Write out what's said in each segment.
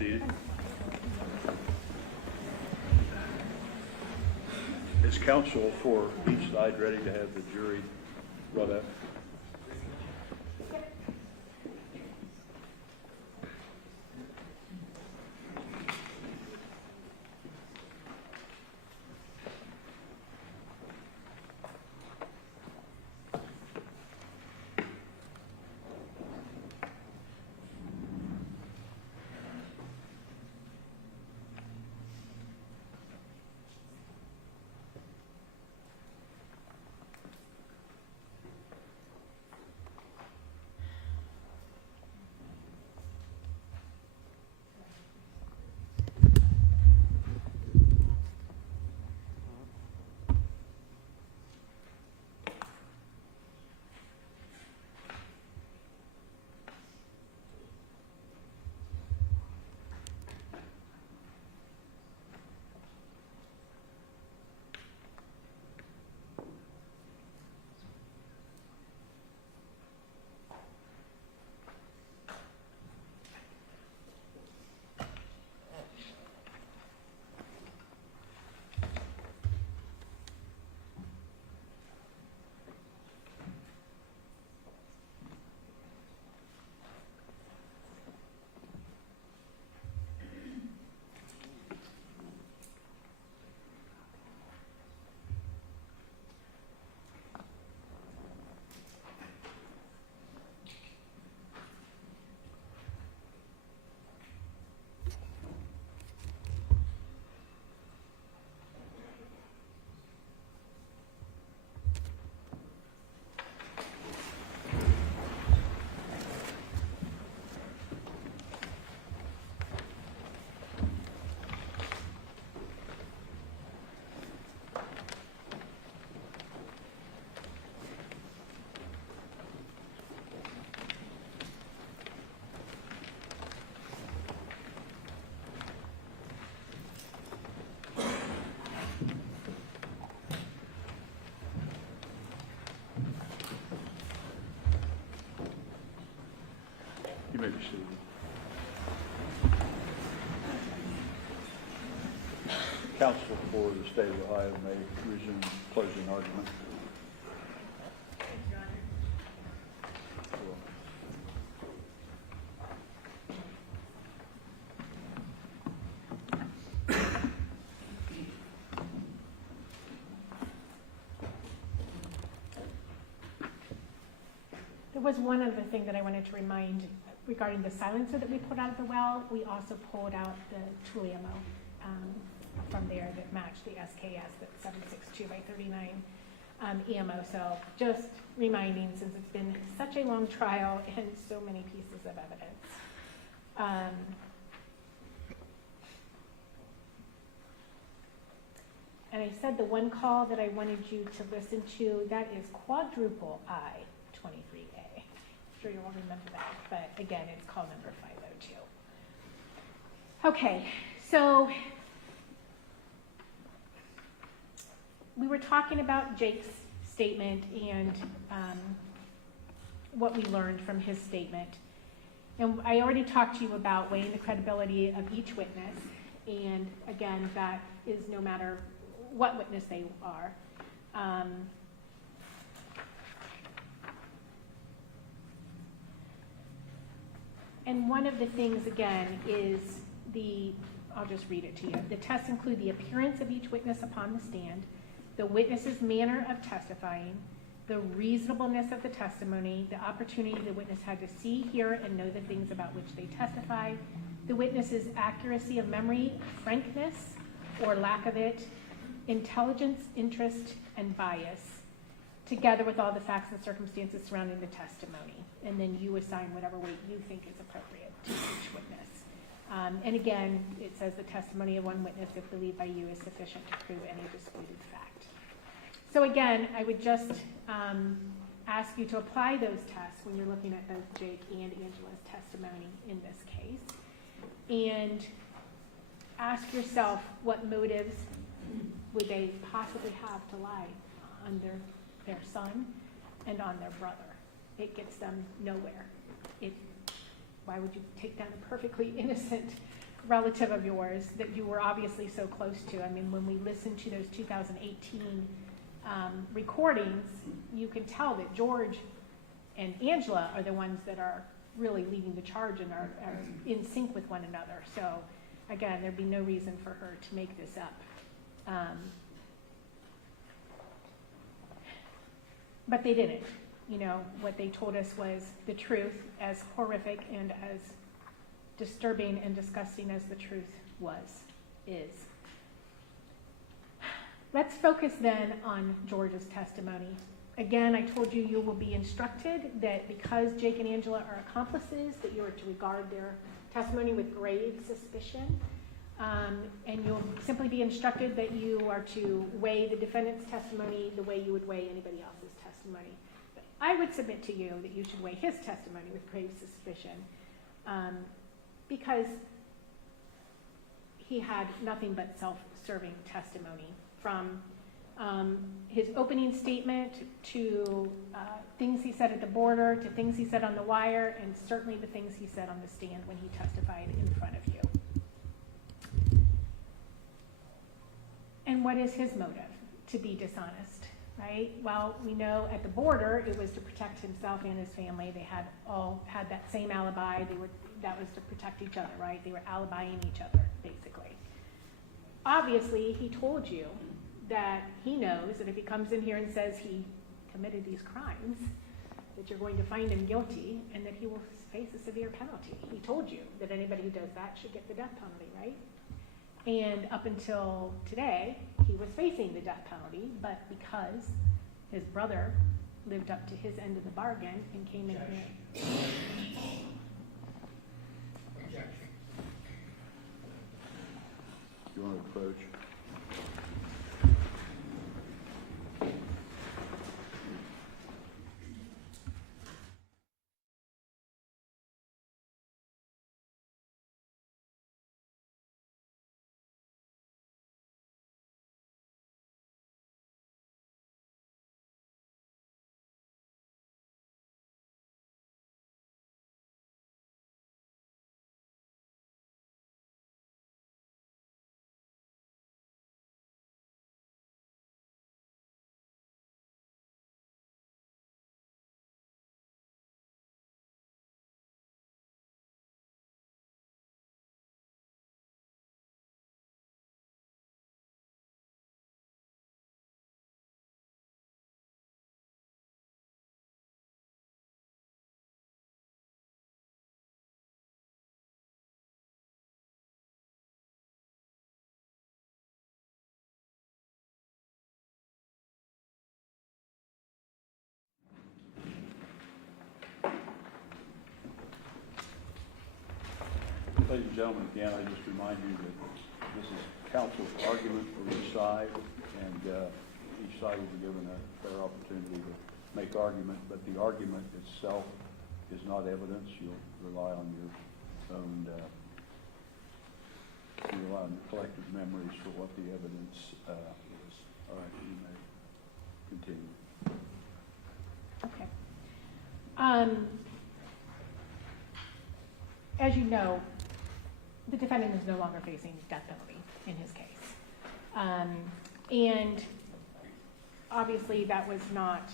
seated. Is counsel for each side ready to have the jury brought up? You may be seated. Counsel for the state of Ohio may resume closing argument. There was one other thing that I wanted to remind regarding the silencer that we pulled out of the well. We also pulled out the tool ammo from there that matched the SKS, that 7.62 by 39 ammo. So just reminding, since it's been such a long trial and so many pieces of evidence. And I said the one call that I wanted you to listen to, that is quadruple I-23A. I'm sure you all remember that, but again, it's call number 502. Okay, so we were talking about Jake's statement and what we learned from his statement. And I already talked to you about weighing the credibility of each witness. And again, that is no matter what witness they are. And one of the things, again, is I'll just read it to you. The tests include the appearance of each witness upon the stand, the witness's manner of testifying, the reasonableness of the testimony, the opportunity the witness had to see, hear, and know the things about which they testify, the witness's accuracy of memory, frankness, or lack of it, intelligence, interest, and bias, together with all the facts and circumstances surrounding the testimony. And then you assign whatever weight you think is appropriate to each witness. And again, it says the testimony of one witness, if believed by you, is sufficient to prove any disputed fact. So again, I would just ask you to apply those tests when you're looking at both Jake and Angela's testimony in this case. And ask yourself, what motives would they possibly have to lie on their son and on their brother? It gets them nowhere. Why would you take down a perfectly innocent relative of yours that you were obviously so close to. I mean, when we listened to those 2018 recordings, you can tell that George and Angela are the ones that are really leading the charge and are in sync with one another. So, again, there'd be no reason for her to make this up. But they didn't. You know, what they told us was the truth, as horrific and as disturbing and disgusting as the truth is. Let's focus then on George's testimony. Again, I told you you will be instructed that because Jake and Angela are accomplices, that you are to regard their testimony with grave suspicion. And you'll simply be instructed that you are to weigh the defendant's testimony the way you would weigh anybody else's testimony. But I would submit to you that you should weigh his testimony with grave suspicion, because he had nothing but self-serving testimony, from his opening statement to things he said at the border, to things he said on the wire, and certainly the things he said on the stand when he testified in front of you. And what is his motive? To be dishonest, right? Well, we know at the border it was to protect himself and his family. They had all had that same alibi. That was to protect each other, right? They were alibying each other, basically. Obviously, he told you that he knows that if he comes in here and says he committed these crimes, that you're going to find him guilty and that he will face a severe penalty. He told you that anybody who does that should get the death penalty, right? And up until today, he was facing the death penalty, but because his brother lived up to his end of the bargain and came in here. Objection. You want to approach? Ladies and gentlemen, again, I just remind you that this is counsel's argument for each side, and each side will be given a fair opportunity to make argument, but the argument itself is not evidence. You'll rely on your own, you rely on your collective memories for what the evidence is. All right, you may continue. Okay. As you know, the defendant is no longer facing death penalty in his case. And obviously that was not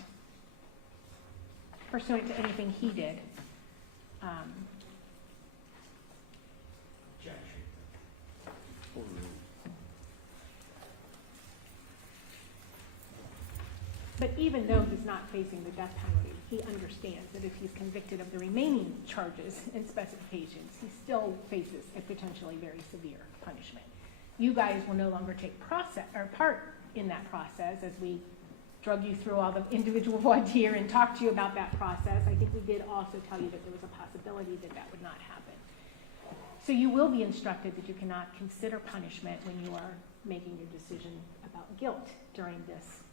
pursuant to anything he did. Objection. But even though he's not facing the death penalty, he understands that if he's convicted of the remaining charges and specifications, he still faces a potentially very severe punishment. You guys will no longer take part in that process as we drug you through all the individual voir dire and talked to you about that process. I think we did also tell you that there was a possibility that that would not happen. So you will be instructed that you cannot consider punishment when you are making your decision about guilt during this,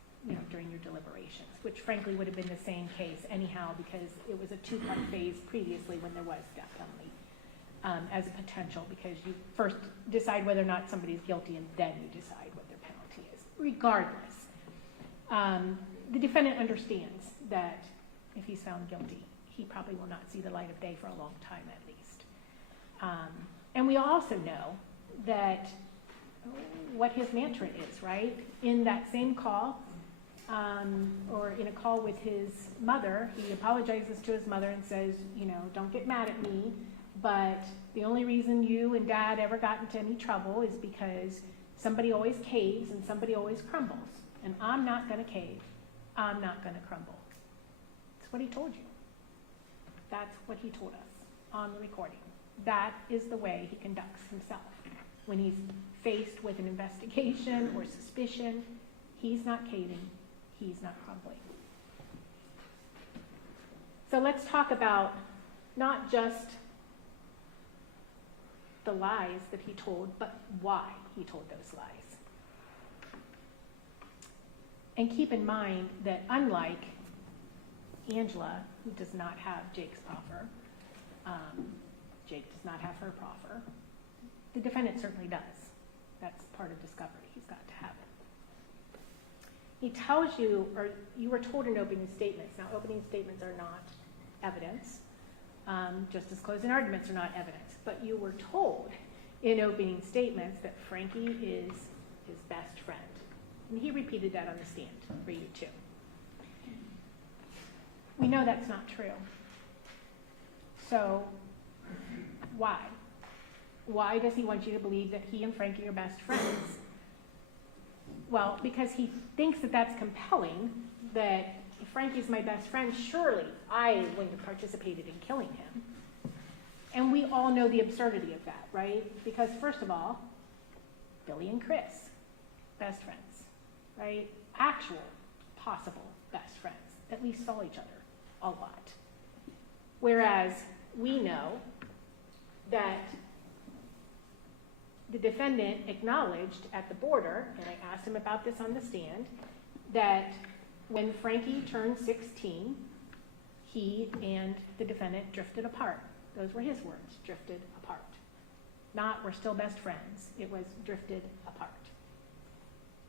during your deliberations, which frankly would have been the same case anyhow, because it was a two-part phase previously when there was death penalty as a potential, because you first decide whether or not somebody's guilty and then you decide what their penalty is. Regardless, the defendant understands that if he's found guilty, he probably will not see the light of day for a long time at least. And we also know that what his mantra is, right? In that same call, or in a call with his mother, he apologizes to his mother and says, you know, don't get mad at me, but the only reason you and Dad ever got into any trouble is because somebody always caves and somebody always crumbles. And I'm not going to cave. I'm not going to crumble. That's what he told you. That's what he told us on the recording. That is the way he conducts himself. When he's faced with an investigation or suspicion, he's not caving. He's not crumbling. So let's talk about not just the lies that he told, but why he told those lies. And keep in mind that unlike Angela, who does not have Jake's proffer, Jake does not have her proffer, the defendant certainly does. That's part of discovery. He's got to have it. He tells you, or you were told in opening statements. Now, opening statements are not evidence, just as closing arguments are not evidence. But you were told in opening statements that Frankie is his best friend. And he repeated that on the stand for you too. We know that's not true. So, why? Why does he want you to believe that he and Frankie are best friends? Well, because he thinks that that's compelling, that if Frankie's my best friend, surely I wouldn't have participated in killing him. And we all know the absurdity of that, right? Because first of all, Billy and Chris, best friends, right? Actual, possible best friends, at least saw each other a lot. Whereas we know that the defendant acknowledged at the border, and I asked him about this on the stand, that when Frankie turned 16, he and the defendant drifted apart. Those were his words, drifted apart. Not, we're still best friends. It was drifted apart.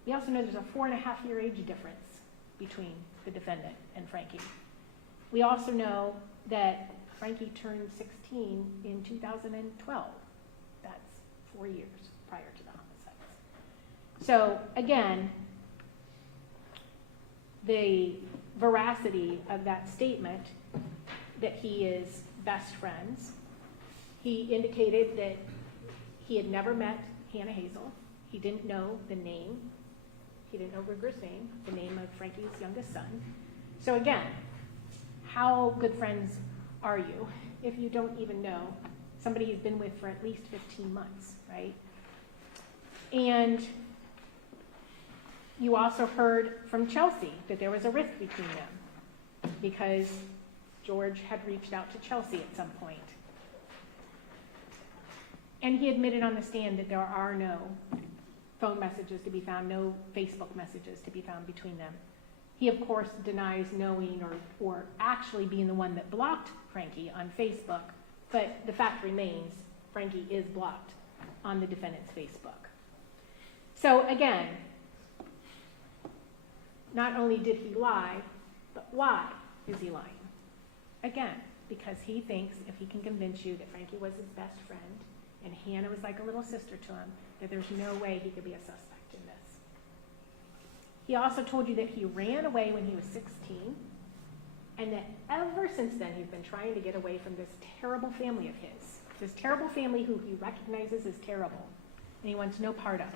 We also know there's a 4.5-year age difference between the defendant and Frankie. We also know that Frankie turned 16 in 2012. That's 4 years prior to the homicides. So again, the veracity of that statement that he is best friends, he indicated that he had never met Hannah Hazel. He didn't know the name. He didn't know Ruger's name, the name of Frankie's youngest son. So again, how good friends are you if you don't even know somebody you've been with for at least 15 months, right? And you also heard from Chelsea that there was a rift between them because George had reached out to Chelsea at some point. And he admitted on the stand that there are no phone messages to be found, no Facebook messages to be found between them. He, of course, denies knowing or actually being the one that blocked Frankie on Facebook, but the fact remains, Frankie is blocked on the defendant's Facebook. So again, not only did he lie, but why is he lying? Again, because he thinks if he can convince you that Frankie was his best friend and Hannah was like a little sister to him, that there's no way he could be a suspect in this. He also told you that he ran away when he was 16, and that ever since then he's been trying to get away from this terrible family of his, this terrible family who he recognizes as terrible, and he wants no part of.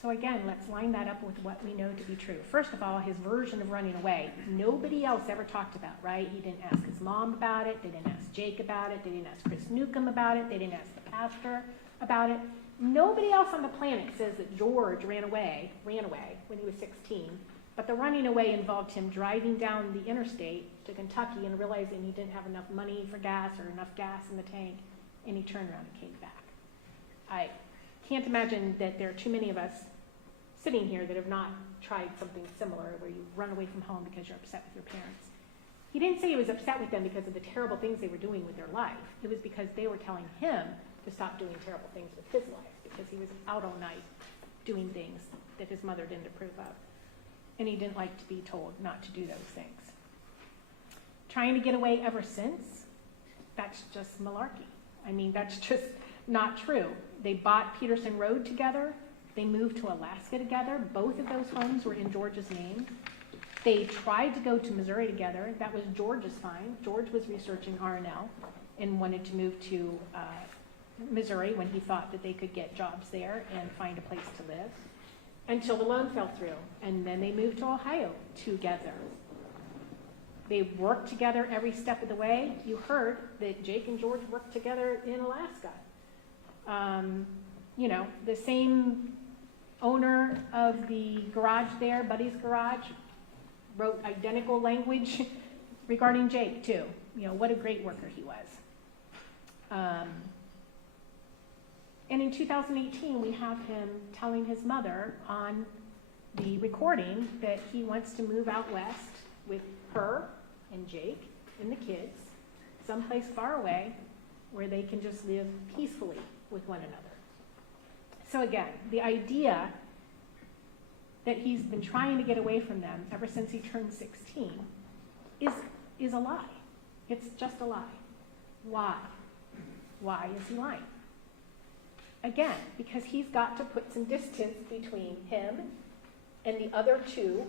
So again, let's line that up with what we know to be true. First of all, his version of running away, nobody else ever talked about, right? He didn't ask his mom about it. They didn't ask Jake about it. They didn't ask Chris Newcomb about it. They didn't ask the pastor about it. Nobody else on the planet says that George ran away when he was 16, but the running away involved him driving down the interstate to Kentucky and realizing he didn't have enough money for gas or enough gas in the tank, and he turned around and came back. I can't imagine that there are too many of us sitting here that have not tried something similar where you run away from home because you're upset with your parents. He didn't say he was upset with them because of the terrible things they were doing with their life. It was because they were telling him to stop doing terrible things with his life because he was out all night doing things that his mother didn't approve of. And he didn't like to be told not to do those things. Trying to get away ever since, that's just malarkey. I mean, that's just not true. They bought Peterson Road together. They moved to Alaska together. Both of those homes were in George's name. They tried to go to Missouri together. That was George's find. George was researching R&L and wanted to move to Missouri when he thought that they could get jobs there and find a place to live, until the loan fell through. And then they moved to Ohio together. They worked together every step of the way. You heard that Jake and George worked together in Alaska. You know, the same owner of the garage there, Buddy's Garage, wrote identical language regarding Jake too. You know, what a great worker he was. And in 2018, we have him telling his mother on the recording that he wants to move out west with her and Jake and the kids, someplace far away where they can just live peacefully with one another. So again, the idea that he's been trying to get away from them ever since he turned 16 is a lie. It's just a lie. Why? Why is he lying? Again, because he's got to put some distance between him and the other two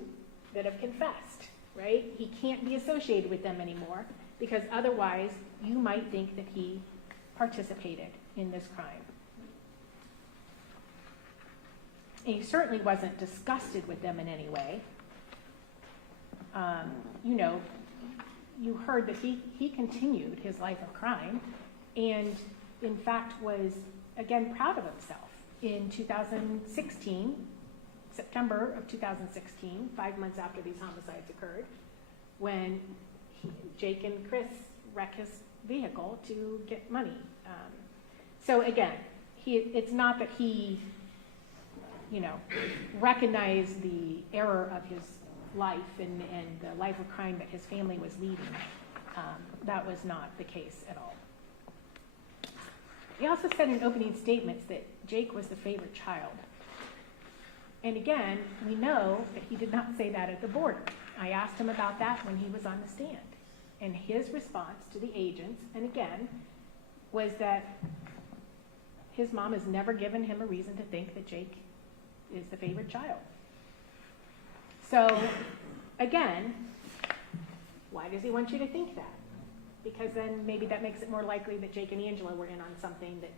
that have confessed, right? He can't be associated with them anymore, because otherwise you might think that he participated in this crime. And he certainly wasn't disgusted with them in any way. You know, you heard that he continued his life of crime, and in fact was, again, proud of himself. In 2016, September of 2016, 5 months after these homicides occurred, when Jake and Chris wreck his vehicle to get money. So again, it's not that he, you know, recognized the error of his life and the life of crime that his family was leading. That was not the case at all. He also said in opening statements that Jake was the favorite child. And again, we know that he did not say that at the border. I asked him about that when he was on the stand. And his response to the agents, and again, was that his mom has never given him a reason to think that Jake is the favorite child. So, again, why does he want you to think that? Because then maybe that makes it more likely that Jake and Angela were in on something that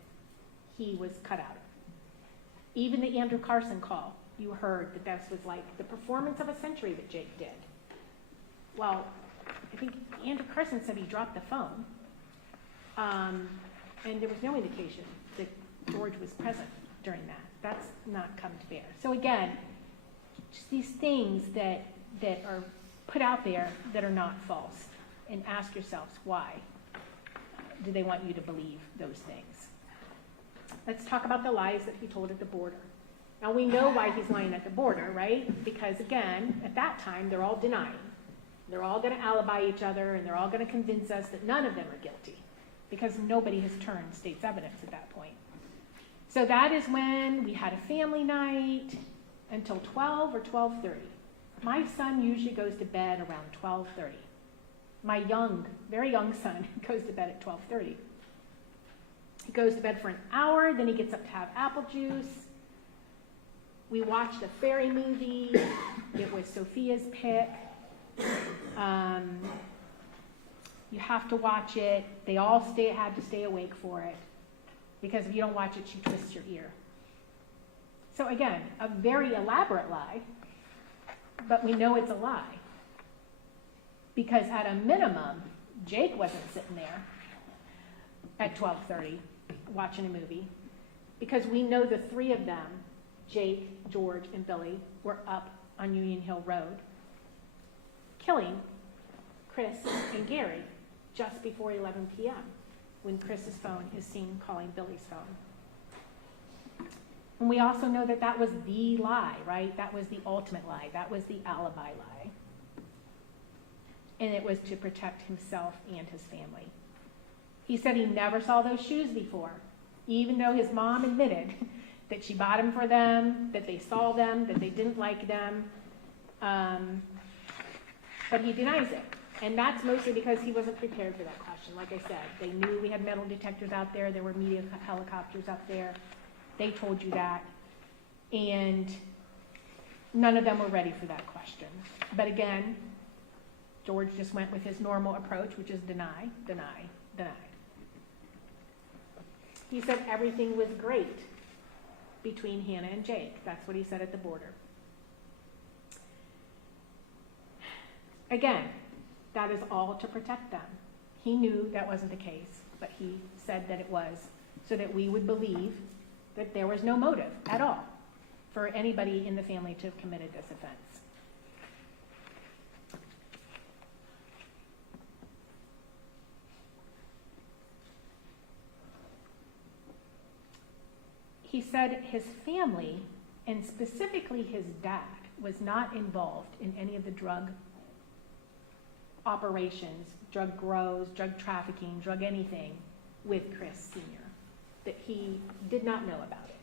he was cut out of. Even the Andrew Carson call, you heard that this was like the performance of a century that Jake did. Well, I think Andrew Carson said he dropped the phone, and there was no indication that George was present during that. That's not come to bear. So again, just these things that are put out there that are not false. And ask yourselves, why do they want you to believe those things? Let's talk about the lies that he told at the border. Now, we know why he's lying at the border, right? Because, again, at that time, they're all denying. They're all going to alibi each other, and they're all going to convince us that none of them are guilty, because nobody has turned state's evidence at that point. So that is when we had a family night until 12 or 12:30. My son usually goes to bed around 12:30. My very young son goes to bed at 12:30. He goes to bed for an hour, then he gets up to have apple juice. We watched a fairy movie. It was Sophia's pick. You have to watch it. They all had to stay awake for it, because if you don't watch it, she twists your ear. So again, a very elaborate lie, but we know it's a lie. Because at a minimum, Jake wasn't sitting there at 12:30 watching a movie, because we know the three of them, Jake, George, and Billy, were up on Union Hill Road killing Chris and Gary just before 11 p.m. when Chris's phone is seen calling Billy's phone. And we also know that that was the lie, right? That was the ultimate lie. That was the alibi lie. And it was to protect himself and his family. He said he never saw those shoes before, even though his mom admitted that she bought them for them, that they saw them, that they didn't like them. But he denies it. And that's mostly because he wasn't prepared for that question. Like I said, they knew we had metal detectors out there. There were media helicopters up there. They told you that. And none of them were ready for that question. But again, George just went with his normal approach, which is deny, deny, deny. He said everything was great between Hanna and Jake. That's what he said at the border. Again, that is all to protect them. He knew that wasn't the case, but he said that it was, so that we would believe that there was no motive at all for anybody in the family to have committed this offense. He said his family, and specifically his dad, was not involved in any of the drug operations, drug grows, drug trafficking, drug anything with Chris Sr., that he did not know about it.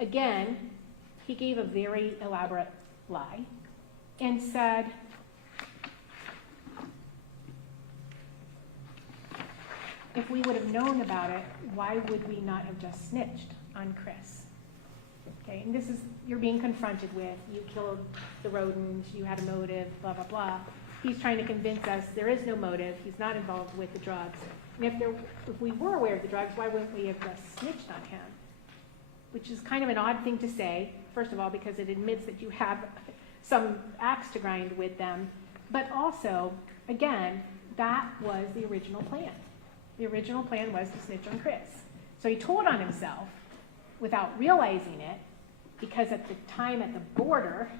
Again, he gave a very elaborate lie and said, if we would have known about it, why would we not have just snitched on Chris? Okay, and this is, you're being confronted with, you killed the Rhodens, you had a motive, blah, blah, blah. He's trying to convince us there is no motive, he's not involved with the drugs. And if we were aware of the drugs, why wouldn't we have just snitched on him? Which is kind of an odd thing to say, first of all, because it admits that you have some axe to grind with them, but also, again, that was the original plan. The original plan was to snitch on Chris. So he told on himself without realizing it, because at the time at the border,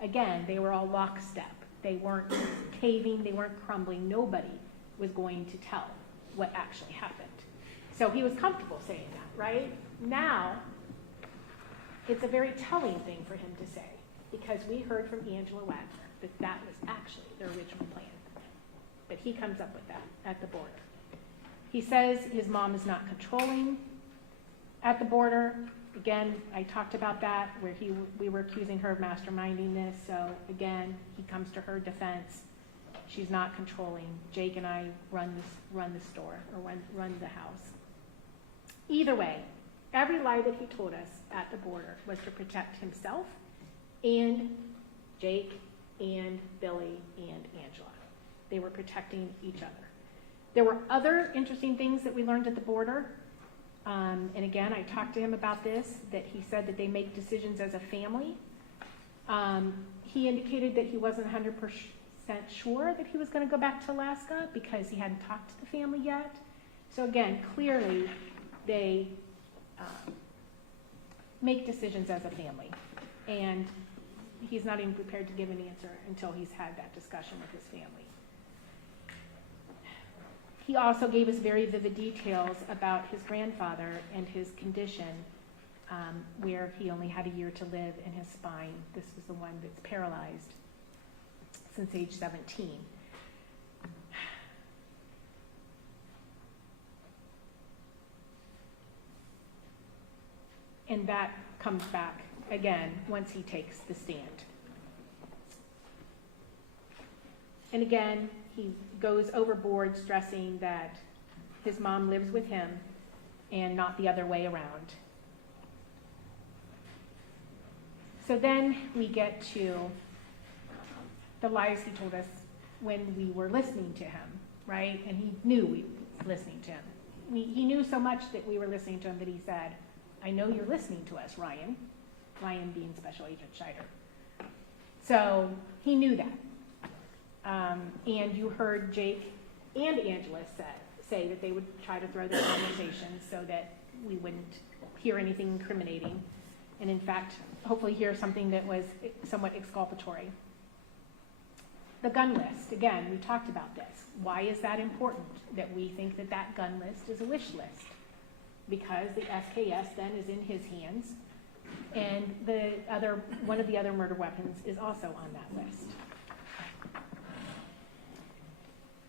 again, they were all lockstep. They weren't caving, they weren't crumbling. Nobody was going to tell what actually happened. So he was comfortable saying that, right? Now, it's a very telling thing for him to say, because we heard from Angela Wagner that that was actually their original plan. But he comes up with that at the border. He says his mom is not controlling at the border. Again, I talked about that, where we were accusing her of masterminding this. So again, he comes to her defense. She's not controlling. Jake and I run the store, or run the house. Either way, every lie that he told us at the border was to protect himself and Jake and Billy and Angela. They were protecting each other. There were other interesting things that we learned at the border. And again, I talked to him about this, that he said that they make decisions as a family. He indicated that he wasn't 100% sure that he was going to go back to Alaska because he hadn't talked to the family yet. So again, clearly they make decisions as a family. And he's not even prepared to give an answer until he's had that discussion with his family. He also gave us very vivid details about his grandfather and his condition, where he only had a year to live in his spine. This was the one that's paralyzed since age 17. And that comes back again once he takes the stand. And again, he goes overboard stressing that his mom lives with him and not the other way around. So then we get to the lies he told us when we were listening to him, right? And he knew we were listening to him. He knew so much that we were listening to him that he said, I know you're listening to us, Ryan. Ryan being Special Agent Scheider. So he knew that. And you heard Jake and Angela say that they would try to throw their conversations so that we wouldn't hear anything incriminating, and in fact, hopefully hear something that was somewhat exculpatory. The gun list, again, we talked about this. Why is that important, that we think that that gun list is a wish list? Because the SKS then is in his hands, and one of the other murder weapons is also on that list.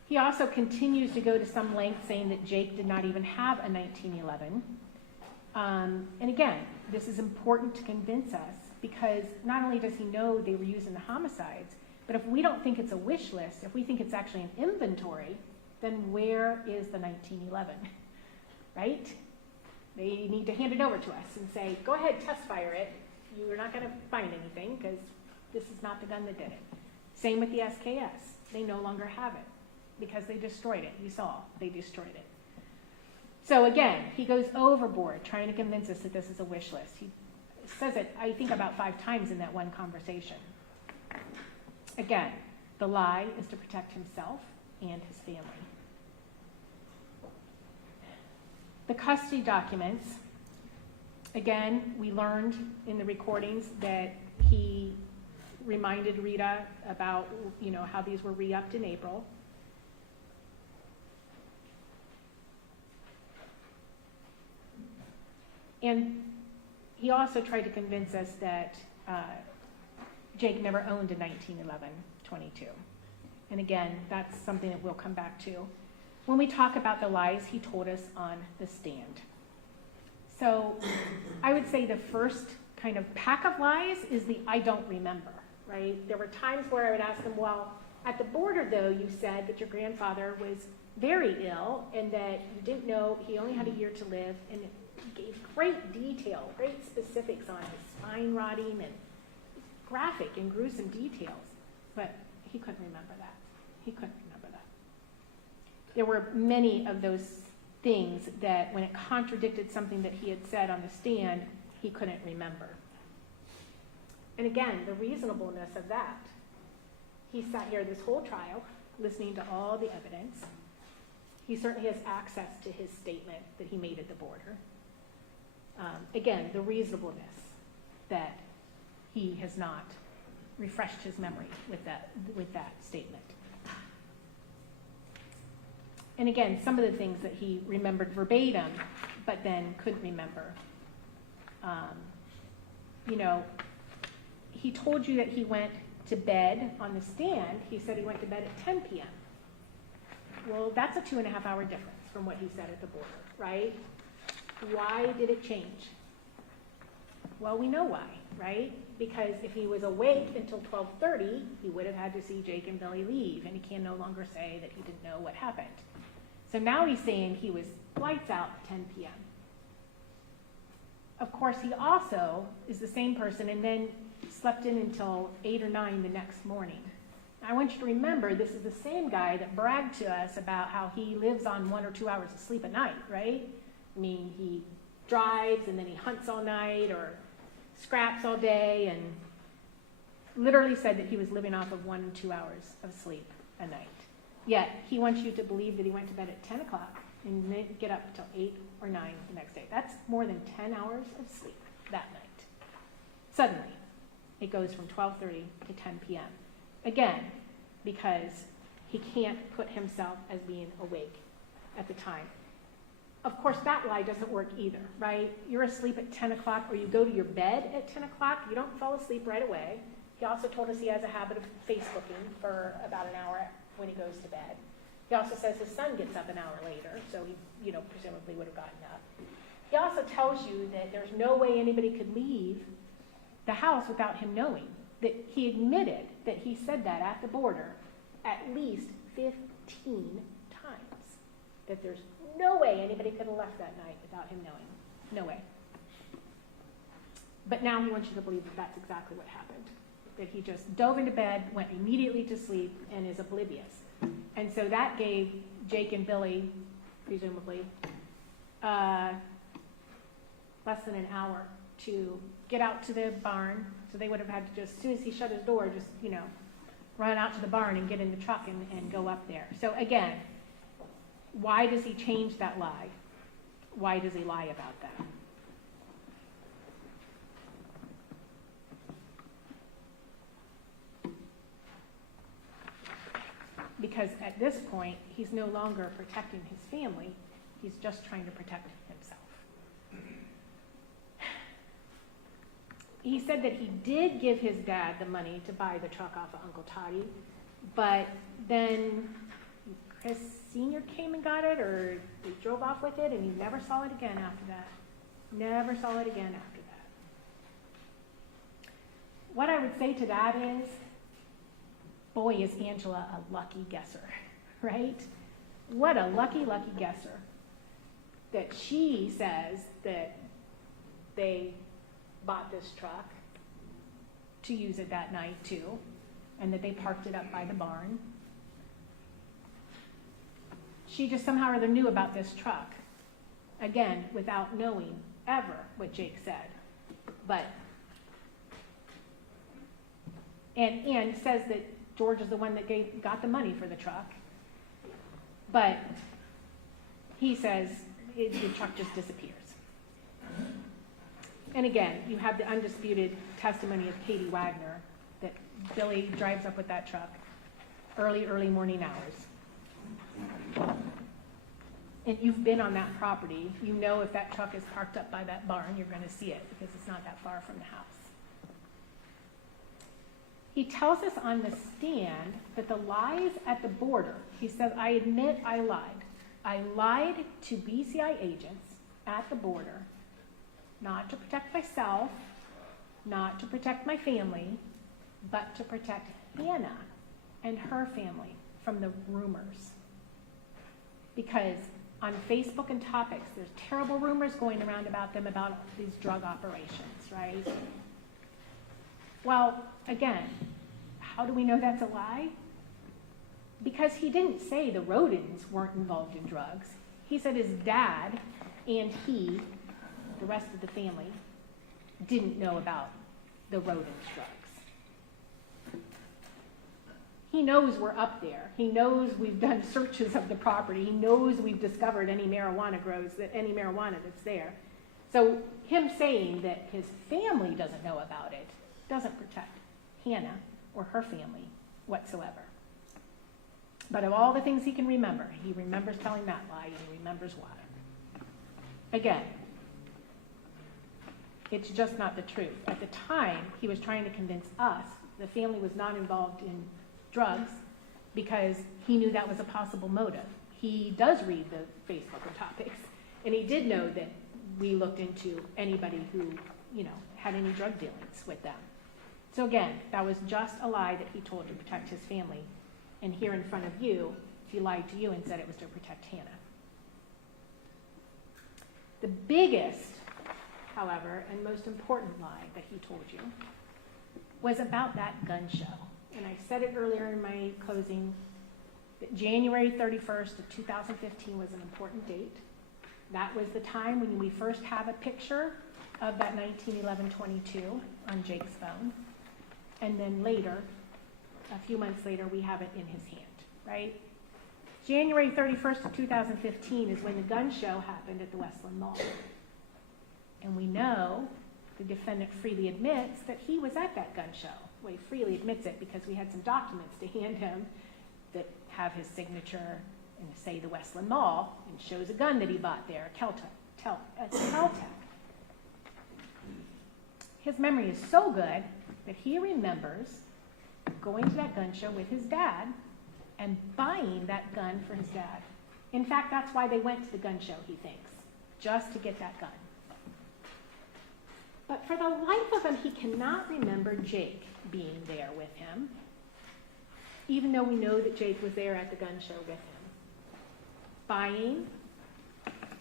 He also continues to go to some length saying that Jake did not even have a 1911. And again, this is important to convince us, because not only does he know they were used in the homicides, But if we don't think it's a wish list, if we think it's actually an inventory, then where is the 1911, right? They need to hand it over to us and say, go ahead, test fire it. You're not going to find anything because this is not the gun that did it. Same with the SKS. They no longer have it because they destroyed it. You saw, they destroyed it. So again, he goes overboard trying to convince us that this is a wish list. He says it, I think, about 5 times in that one conversation. Again, the lie is to protect himself and his family. The custody documents, again, we learned in the recordings that he reminded Rita about, how these were re-upped in April. And he also tried to convince us that Jake never owned a 1911 22. And again, that's something that we'll come back to when we talk about the lies he told us on the stand. So I would say the first kind of pack of lies is the I don't remember, right? There were times where I would ask him, well, at the border, though, you said that your grandfather was very ill and that you didn't know he only had a year to live, and it gave great detail, great specifics on his spine rotting and graphic and gruesome details. But he couldn't remember that. He couldn't remember that. There were many of those things that when it contradicted something that he had said on the stand, he couldn't remember. And again, the reasonableness of that. He sat here this whole trial, listening to all the evidence. He certainly has access to his statement that he made at the border. Again, the reasonableness that he has not refreshed his memory with that statement. And again, some of the things that he remembered verbatim, but then couldn't remember. He told you that he went to bed on the stand. He said he went to bed at 10 p.m. Well, that's a 2.5-hour difference from what he said at the border, right? Why did it change? Well, we know why, right? Because if he was awake until 12:30, he would have had to see Jake and Billy leave, and he can no longer say that he didn't know what happened. So now he's saying he was lights out at 10 p.m. Of course, he also is the same person and then slept in until 8 or 9 the next morning. I want you to remember, this is the same guy that bragged to us about how he lives on 1 or 2 hours of sleep a night, right? I mean, he drives and then he hunts all night or scraps all day, and literally said that he was living off of 1 and 2 hours of sleep a night. Yet, he wants you to believe that he went to bed at 10 o'clock and didn't get up until 8 or 9 the next day. That's more than 10 hours of sleep that night. Suddenly, it goes from 12:30 to 10 p.m. Again, because he can't put himself as being awake at the time. Of course, that lie doesn't work either, right? You're asleep at 10 o'clock or you go to your bed at 10 o'clock, you don't fall asleep right away. He also told us he has a habit of Facebooking for about an hour when he goes to bed. He also says his son gets up an hour later, so he, presumably would have gotten up. He also tells you that there's no way anybody could leave the house without him knowing. That he admitted that he said that at the border at least 15 times. That there's no way anybody could have left that night without him knowing. No way. But now he wants you to believe that that's exactly what happened. That he just dove into bed, went immediately to sleep, and is oblivious. And so that gave Jake and Billy, presumably, less than an hour to get out to the barn. So they would have had to just, as soon as he shut his door, just, run out to the barn and get in the truck and go up there. So again, why does he change that lie? Why does he lie about that? Because at this point, he's no longer protecting his family. He's just trying to protect himself. He said that he did give his dad the money to buy the truck off of Uncle Toddy, but then Chris Sr. came and got it, or he drove off with it, and he never saw it again after that. Never saw it again after that. What I would say to that is, boy, is Angela a lucky guesser, right? What a lucky, lucky guesser that she says that they bought this truck to use it that night too, and that they parked it up by the barn. She just somehow or other knew about this truck, again, without knowing ever what Jake said. But, and says that George is the one that got the money for the truck. But he says the truck just disappears. And again, you have the undisputed testimony of Katie Wagner that Billy drives up with that truck early morning hours. And you've been on that property. You know if that truck is parked up by that barn, you're going to see it because it's not that far from the house. He tells us on the stand that the lies at the border, he says, I admit I lied. I lied to BCI agents at the border, not to protect myself, not to protect my family, but to protect Hanna and her family from the rumors. Because on Facebook and topics, there's terrible rumors going around about them about these drug operations, right? Well, again, how do we know that's a lie? Because he didn't say the Rhodens weren't involved in drugs. He said his dad and he, the rest of the family, didn't know about the Rhodens drugs. He knows we're up there. He knows we've done searches of the property. He knows we've discovered any marijuana that's there. So him saying that his family doesn't know about it doesn't protect Hanna or her family whatsoever. But of all the things he can remember, he remembers telling that lie, and he remembers why. Again, it's just not the truth. At the time, he was trying to convince us the family was not involved in drugs because he knew that was a possible motive. He does read the Facebook and topics, and he did know that we looked into anybody who, had any drug dealings with them. So again, that was just a lie that he told to protect his family. And here in front of you, he lied to you and said it was to protect Hanna. The biggest, however, and most important lie that he told you was about that gun show. And I said it earlier in my closing, that January 31st of 2015 was an important date. That was the time when we first have a picture of that 1911-22 on Jake's phone. And then later, a few months later, we have it in his hand, right? January 31st of 2015 is when the gun show happened at the Westland Mall. And we know the defendant freely admits that he was at that gun show. Well, he freely admits it because we had some documents to hand him that have his signature and say the Westland Mall, and shows a gun that he bought there, a Kel-Tec. His memory is so good that he remembers going to that gun show with his dad and buying that gun for his dad. In fact, that's why they went to the gun show, he thinks, just to get that gun. But for the life of him, he cannot remember Jake being there with him, even though we know that Jake was there at the gun show with him, buying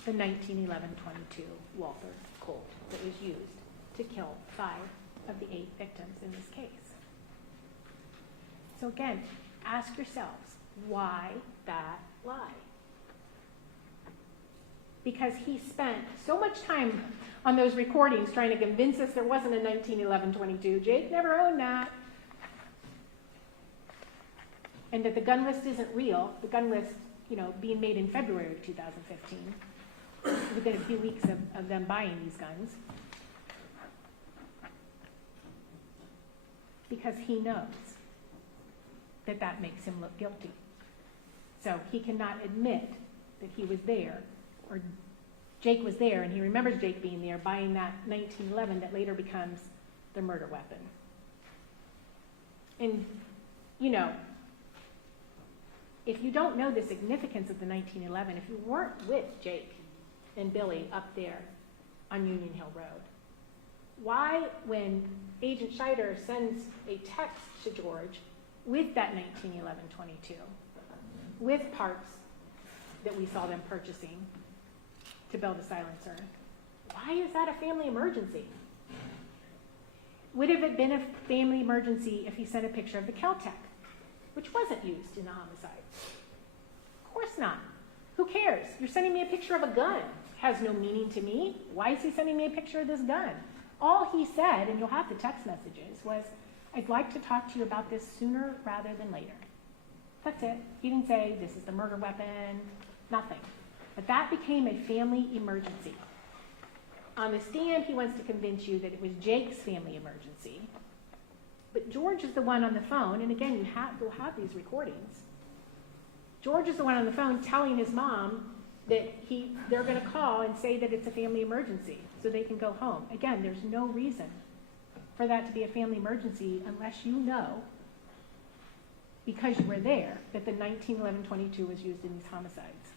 the 1911-22 Walther Colt that was used to kill 5 of the 8 victims in this case. So again, ask yourselves, why that lie? Because he spent so much time on those recordings trying to convince us there wasn't a 1911-22. Jake never owned that. And that the gun list isn't real. The gun list, being made in February of 2015, within a few weeks of them buying these guns. Because he knows that makes him look guilty. So he cannot admit that he was there, or Jake was there, and he remembers Jake being there buying that 1911 that later becomes the murder weapon. And, if you don't know the significance of the 1911, if you weren't with Jake and Billy up there on Union Hill Road, why, when Agent Scheider sends a text to George with that 1911-22, with parts that we saw them purchasing to build a silencer. Why is that a family emergency? Would have it been a family emergency if he sent a picture of the Kel-Tec, which wasn't used in the homicide? Of course not. Who cares? You're sending me a picture of a gun. Has no meaning to me. Why is he sending me a picture of this gun? All he said, and you'll have the text messages, was, I'd like to talk to you about this sooner rather than later. That's it. He didn't say, this is the murder weapon, nothing. But that became a family emergency. On the stand, he wants to convince you that it was Jake's family emergency. But George is the one on the phone, and again, you'll have these recordings. George is the one on the phone telling his mom that they're going to call and say that it's a family emergency so they can go home. Again, there's no reason for that to be a family emergency unless you know, because you were there, that the 1911-22 was used in these homicides.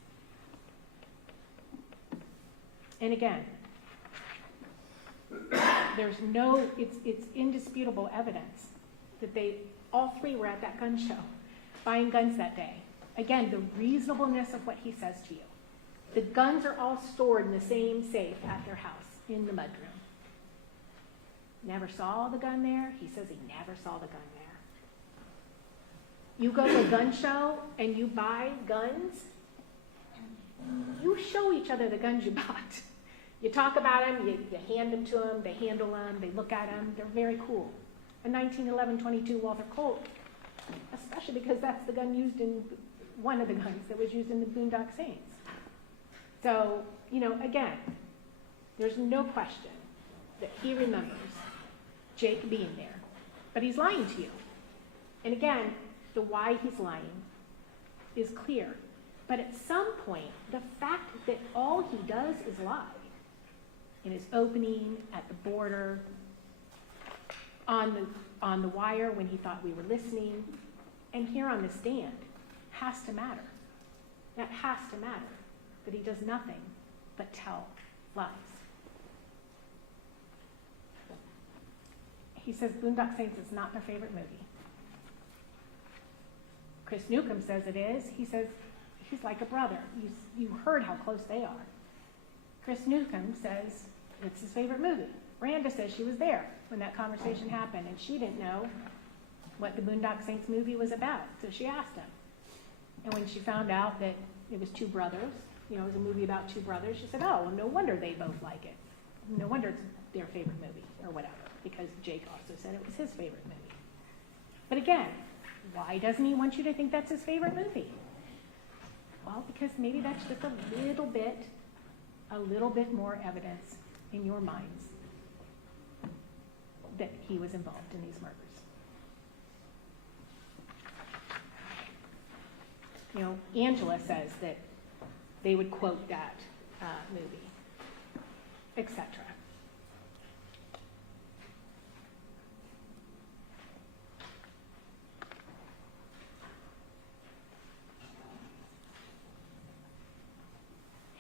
And again, it's indisputable evidence that all three were at that gun show, buying guns that day. Again, the reasonableness of what he says to you. The guns are all stored in the same safe at their house, in the mudroom. Never saw the gun there. He says he never saw the gun there. You go to a gun show and you buy guns, you show each other the guns you bought. You talk about them, you hand them to them, they handle them, they look at them, they're very cool. A 1911-22 Walther Colt, especially because that's the gun used in, one of the guns that was used in the Boondock Saints. So, again, there's no question that he remembers Jake being there, but he's lying to you. And again, the why he's lying is clear. But at some point, the fact that all he does is lie, in his opening, at the border, on the wire when he thought we were listening, and here on the stand, has to matter. That has to matter, that he does nothing but tell lies. He says Boondock Saints is not their favorite movie. Chris Newcomb says it is. He says he's like a brother. You heard how close they are. Chris Newcomb says it's his favorite movie. Randa says she was there when that conversation happened, and she didn't know what the Boondock Saints movie was about, so she asked him. And when she found out that it was two brothers, it was a movie about two brothers, she said, oh, well, no wonder they both like it. No wonder it's their favorite movie, or whatever, because Jake also said it was his favorite movie. But again, why doesn't he want you to think that's his favorite movie? Well, because maybe that's just a little bit more evidence in your minds that he was involved in these murders. Angela says that they would quote that movie, etc.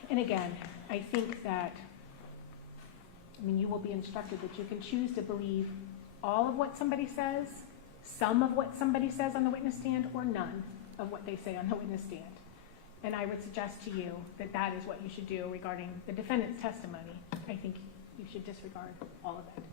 And again, I think that, you will be instructed that you can choose to believe all of what somebody says, some of what somebody says on the witness stand, or none of what they say on the witness stand. And I would suggest to you that that is what you should do regarding the defendant's testimony. I think you should disregard all of it.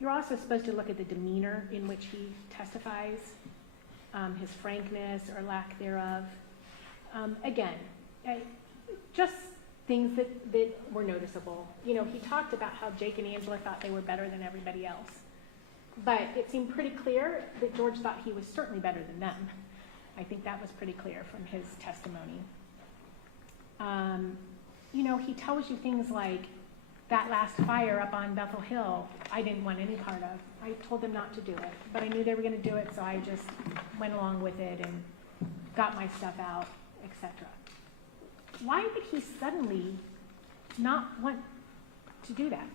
You're also supposed to look at the demeanor in which he testifies, his frankness or lack thereof. Again, just things that were noticeable. He talked about how Jake and Angela thought they were better than everybody else. But it seemed pretty clear that George thought he was certainly better than them. I think that was pretty clear from his testimony. He tells you things like, that last fire up on Bethel Hill, I didn't want any part of. I told them not to do it, but I knew they were going to do it, so I just went along with it and got my stuff out, etc. Why would he suddenly not want to do that?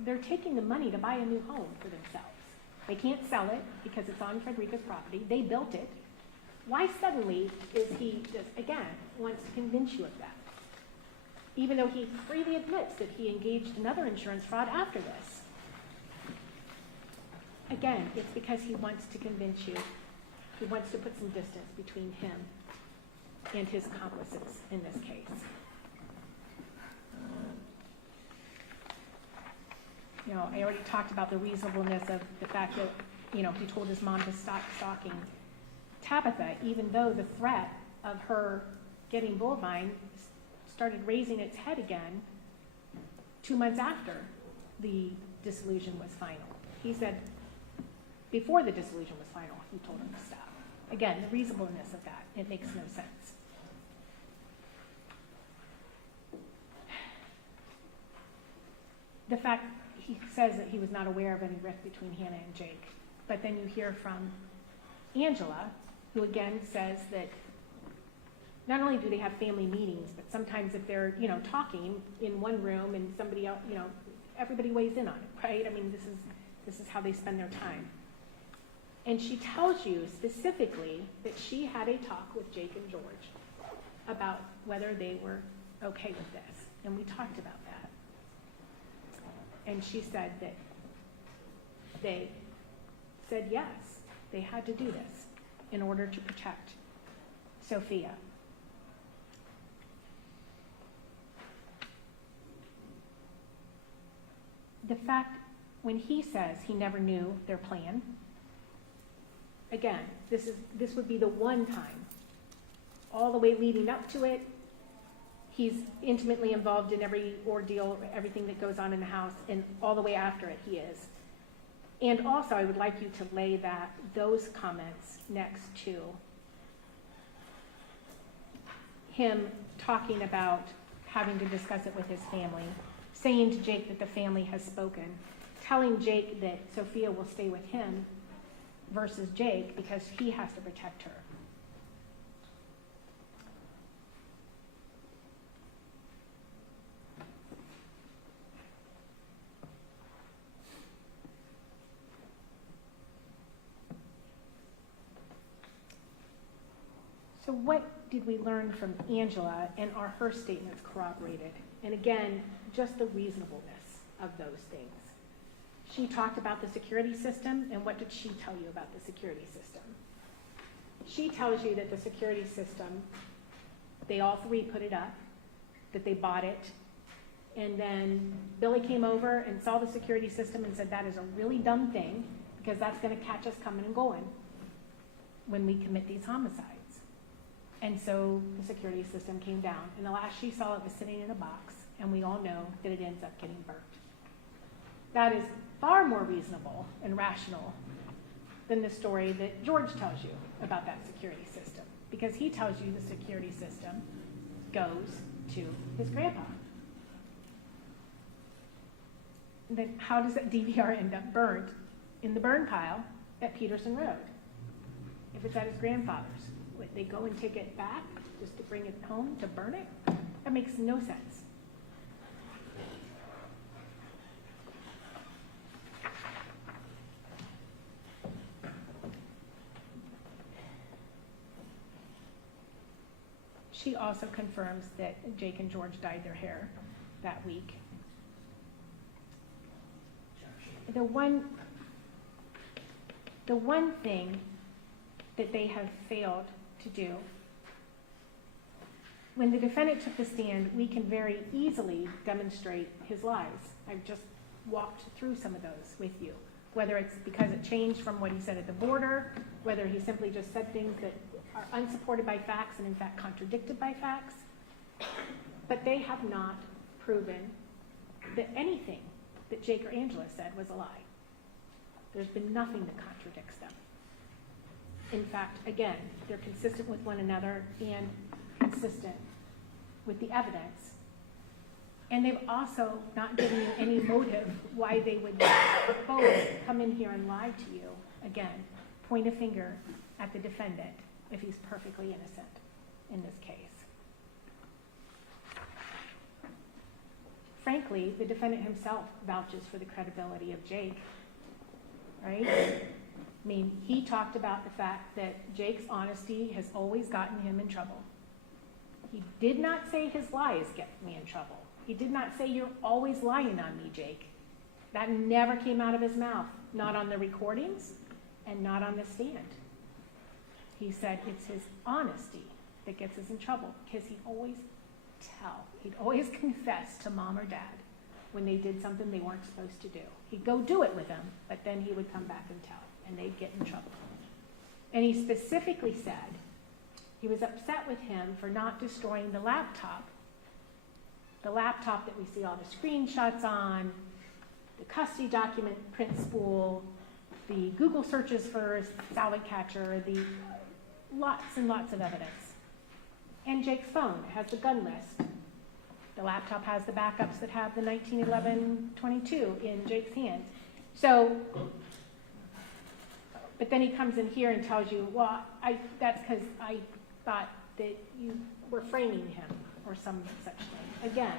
They're taking the money to buy a new home for themselves. They can't sell it because it's on Frederica's property. They built it. Why suddenly is he just, again, wants to convince you of that? Even though he freely admits that he engaged in other insurance fraud after this. Again, it's because he wants to convince you. He wants to put some distance between him and his accomplices in this case. You know, I already talked about the reasonableness of the fact that, you know, he told his mom to stop stalking Tabitha, even though the threat of her getting bovine started raising its head again 2 months after the dissolution was final. He said before the dissolution was final, he told him to stop. Again, the reasonableness of that, it makes no sense. The fact he says that he was not aware of any rift between Hanna and Jake, but then you hear from Angela, who again says that not only do they have family meetings, but sometimes if they're, you know, talking in one room and somebody else, you know, everybody weighs in on it, right? I mean, this is how they spend their time. And she tells you specifically that she had a talk with Jake and George about whether they were okay with this. And we talked about that. And she said that they said yes, they had to do this in order to protect Sophia. The fact when he says he never knew their plan, again, this would be the one time, all the way leading up to it, he's intimately involved in every ordeal, everything that goes on in the house, and all the way after it he is. And also, I would like you to lay those comments next to him talking about having to discuss it with his family, saying to Jake that the family has spoken, telling Jake that Sophia will stay with him versus Jake because he has to protect her. So what did we learn from Angela, and are her statements corroborated? And again, just the reasonableness of those things. She talked about the security system, and what did she tell you about the security system? She tells you that the security system, they all three put it up, that they bought it, and then Billy came over and saw the security system and said, that is a really dumb thing, because that's going to catch us coming and going when we commit these homicides. And so the security system came down, and the last she saw it was sitting in a box, and we all know that it ends up getting burnt. That is far more reasonable and rational than the story that George tells you about that security system, because he tells you the security system goes to his grandpa. Then how does that DVR end up burnt in the burn pile at Peterson Road if it's at his grandfather's? Would they go and take it back just to bring it home to burn it? That makes no sense. She also confirms that Jake and George dyed their hair that week. The one thing that they have failed to do, when the defendant took the stand, we can very easily demonstrate his lies. I've just walked through some of those with you, whether it's because it changed from what he said at the border, whether he simply just said things that are unsupported by facts and in fact contradicted by facts. But they have not proven that anything that Jake or Angela said was a lie. There's been nothing that contradicts them. In fact, again, they're consistent with one another and consistent with the evidence. And they've also not given you any motive why they would both come in here and lie to you. Again, point a finger at the defendant if he's perfectly innocent in this case. Frankly, the defendant himself vouches for the credibility of Jake, right? I mean, he talked about the fact that Jake's honesty has always gotten him in trouble. He did not say his lies get me in trouble. He did not say, you're always lying on me, Jake. That never came out of his mouth, not on the recordings and not on the stand. He said it's his honesty that gets us in trouble, because he'd always confess to mom or dad when they did something they weren't supposed to do. He'd go do it with them, but then he would come back and tell, and they'd get in trouble. And he specifically said he was upset with him for not destroying the laptop that we see all the screenshots on, the custody document print spool, the Google searches for salvage catcher, the lots and lots of evidence. And Jake's phone has the gun list. The laptop has the backups that have the 1911-22 in Jake's hand. So, but then he comes in here and tells you, well, that's because I thought that you were framing him or some such thing. Again,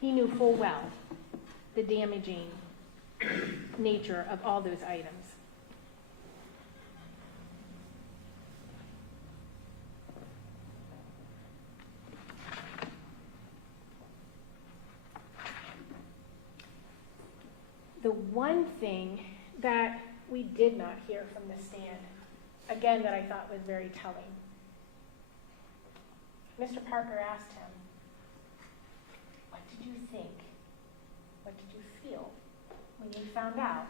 he knew full well the damaging nature of all those items. The one thing that we did not hear from the stand, again, that I thought was very telling, Mr. Parker asked him, what did you think? What did you feel when you found out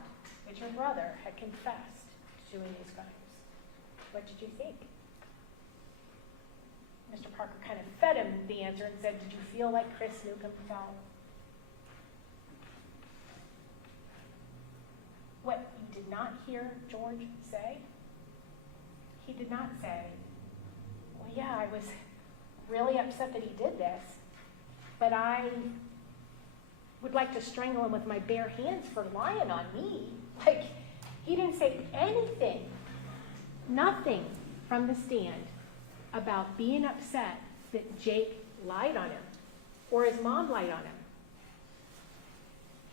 that your brother had confessed to doing these crimes? What did you think? Mr. Parker kind of fed him the answer and said, did you feel like Chris Newcomb felt? What you did not hear George say, he did not say, well, yeah, I was really upset that he did this, but I would like to strangle him with my bare hands for lying on me. Like, he didn't say anything, nothing from the stand about being upset that Jake lied on him or his mom lied on him.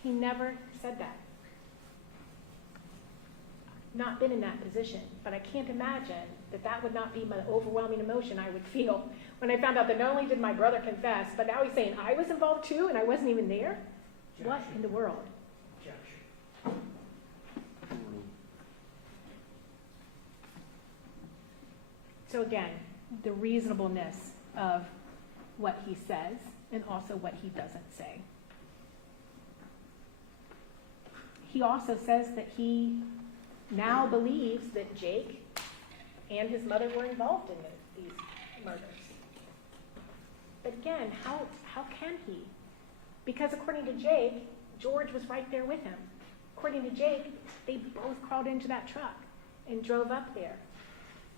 He never said that. Not been in that position, but I can't imagine that that would not be my overwhelming emotion I would feel when I found out that not only did my brother confess, but now he's saying I was involved too and I wasn't even there? Objection. What in the world? Objection. So again, the reasonableness of what he says and also what he doesn't say. He also says that he now believes that Jake and his mother were involved in these murders. But again, how can he? Because according to Jake, George was right there with him. According to Jake, they both crawled into that truck and drove up there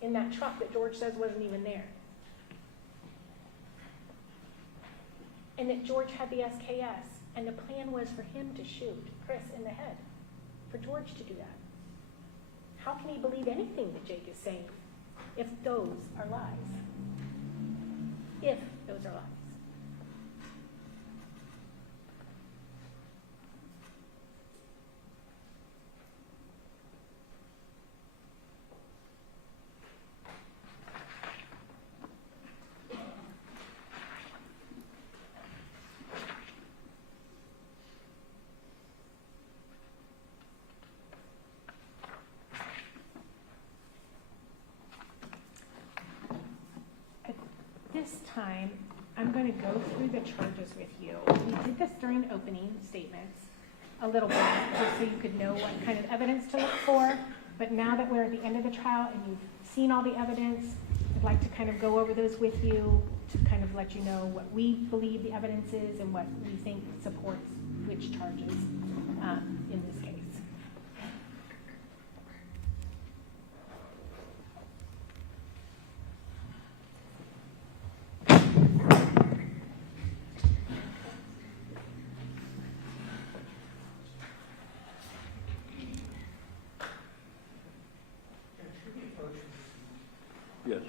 in that truck that George says wasn't even there. And that George had the SKS, and the plan was for him to shoot Chris in the head, for George to do that. How can he believe anything that Jake is saying if those are lies? If those are lies. This time, I'm going to go through the charges with you. We did this during opening statements a little bit, just so you could know what kind of evidence to look for. But now that we're at the end of the trial and you've seen all the evidence, I'd like to kind of go over those with you to kind of let you know what we believe the evidence is and what we think supports which charges in this case. Yes.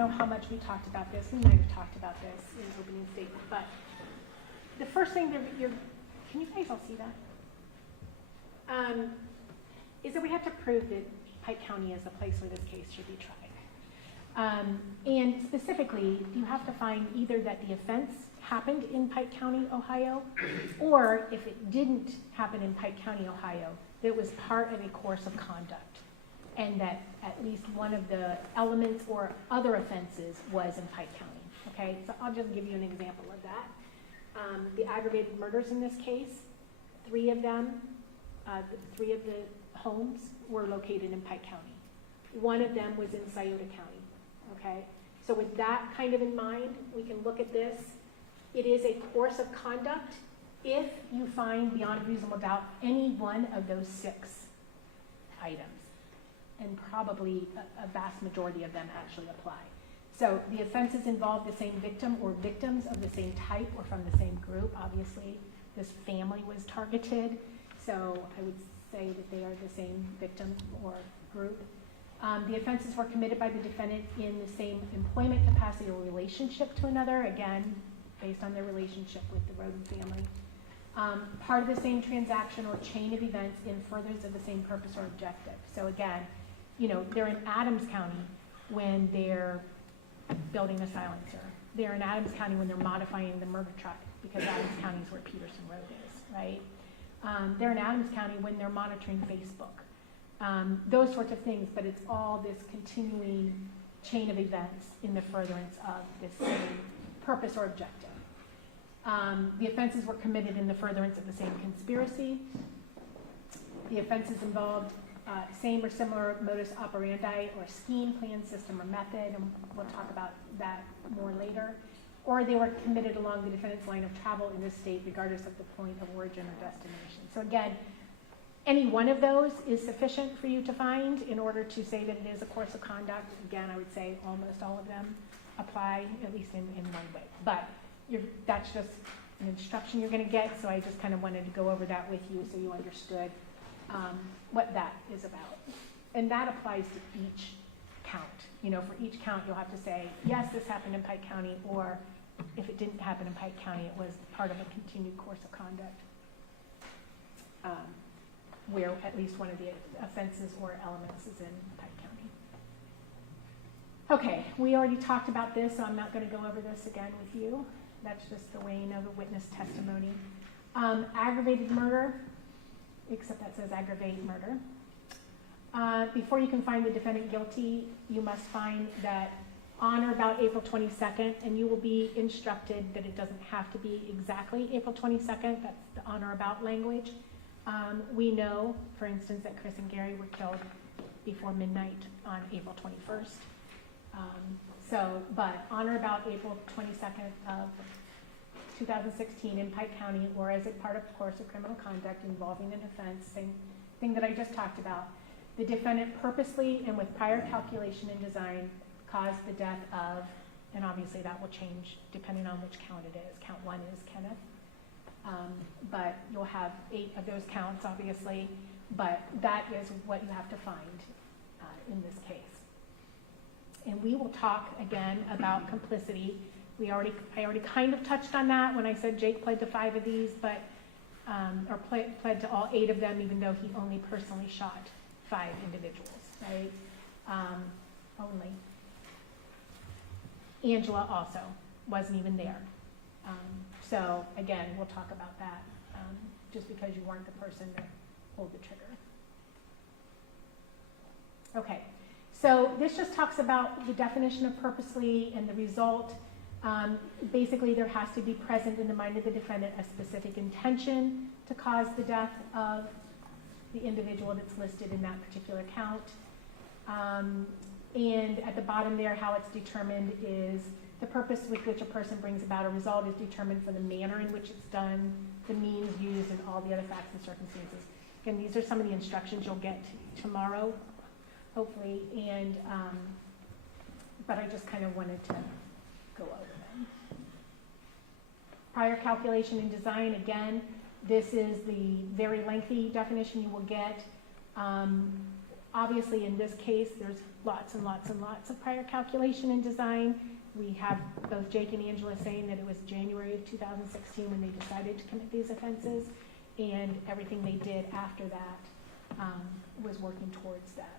know how much we talked about this. We might have talked about this in the opening statement, but the first thing that can you guys all see that? Is that we have to prove that Pike County is the place where this case should be tried. And specifically, you have to find either that the offense happened in Pike County, Ohio, or if it didn't happen in Pike County, Ohio, that it was part of a course of conduct, and that at least one of the elements or other offenses was in Pike County. Okay, so I'll just give you an example of that. The aggravated murders in this case, three of the homes were located in Pike County. One of them was in Scioto County. Okay, so with that kind of in mind, we can look at this. It is a course of conduct if you find beyond a reasonable doubt any one of those 6 items, and probably a vast majority of them actually apply. So the offenses involve the same victim or victims of the same type or from the same group. Obviously, this family was targeted, so I would say that they are the same victim or group. The offenses were committed by the defendant in the same employment capacity or relationship to another, again, based on their relationship with the Rhoden family. Part of the same transaction or chain of events in furtherance of the same purpose or objective. So again, they're in Adams County when they're building a silencer. They're in Adams County when they're modifying the murder truck, because Adams County is where Peterson Road is, right? They're in Adams County when they're monitoring Facebook. Those sorts of things, but it's all this continuing chain of events in the furtherance of this same purpose or objective. The offenses were committed in the furtherance of the same conspiracy. The offenses involved same or similar modus operandi or scheme, plan, system, or method, and we'll talk about that more later. Or they were committed along the defendant's line of travel in the state, regardless of the point of origin or destination. So again, any one of those is sufficient for you to find in order to say that it is a course of conduct. Again, I would say almost all of them apply, at least in one way. But that's just an instruction you're going to get, so I just kind of wanted to go over that with you so you understood what that is about. And that applies to each count. For each count, you'll have to say, yes, this happened in Pike County, or if it didn't happen in Pike County, it was part of a continued course of conduct, where at least one of the offenses or elements is in Pike County. Okay, we already talked about this, so I'm not going to go over this again with you. That's just the weighing of the witness testimony. Aggravated murder, except that says aggravated murder. Before you can find the defendant guilty, you must find that on or about April 22nd, and you will be instructed that it doesn't have to be exactly April 22nd. That's the on or about language. We know, for instance, that Chris and Gary were killed before midnight on April 21st. But on or about April 22nd of 2016 in Pike County, or as a part of course of criminal conduct involving an offense, same thing that I just talked about, the defendant purposely and with prior calculation and design caused the death of, and obviously that will change depending on which count it is. Count 1 is Kenneth. But you'll have 8 of those counts, obviously, but that is what you have to find in this case. And we will talk again about complicity. I already kind of touched on that when I said Jake pled to 5 of these, but pled to all 8 of them, even though he only personally shot 5 individuals, right? Only. Angela also wasn't even there. So again, we'll talk about that, just because you weren't the person that pulled the trigger. Okay, so this just talks about the definition of purposely and the result. Basically, there has to be present in the mind of the defendant a specific intention to cause the death of the individual that's listed in that particular count. And at the bottom there, how it's determined is the purpose with which a person brings about a result is determined for the manner in which it's done, the means used, and all the other facts and circumstances. Again, these are some of the instructions you'll get tomorrow, hopefully, and but I just kind of wanted to go over them. Prior calculation and design, again, this is the very lengthy definition you will get. Obviously, in this case, there's lots and lots and lots of prior calculation and design. We have both Jake and Angela saying that it was January of 2016 when they decided to commit these offenses, and everything they did after that was working towards that.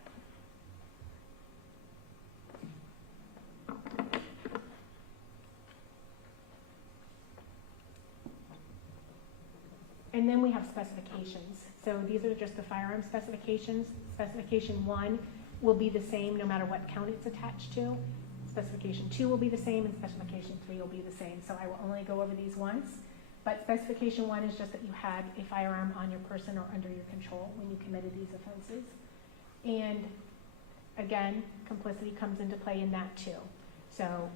And then we have specifications. So these are just the firearm specifications. Specification 1 will be the same no matter what count it's attached to. Specification 2 will be the same, and specification 3 will be the same. So I will only go over these once. But specification 1 is just that you had a firearm on your person or under your control when you committed these offenses. And again, complicity comes into play in that too. So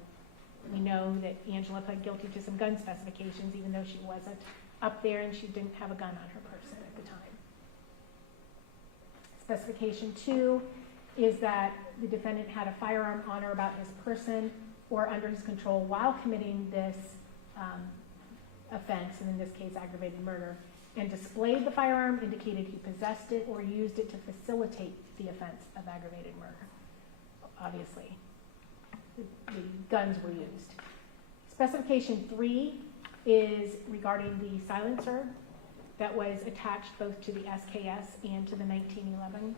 we know that Angela pled guilty to some gun specifications even though she wasn't up there and she didn't have a gun on her person at the time. Specification 2 is that the defendant had a firearm on or about his person or under his control while committing this offense, and in this case aggravated murder, and displayed the firearm, indicated he possessed it or used it to facilitate the offense of aggravated murder. Obviously, the guns were used. Specification 3 is regarding the silencer that was attached both to the SKS and to the 1911.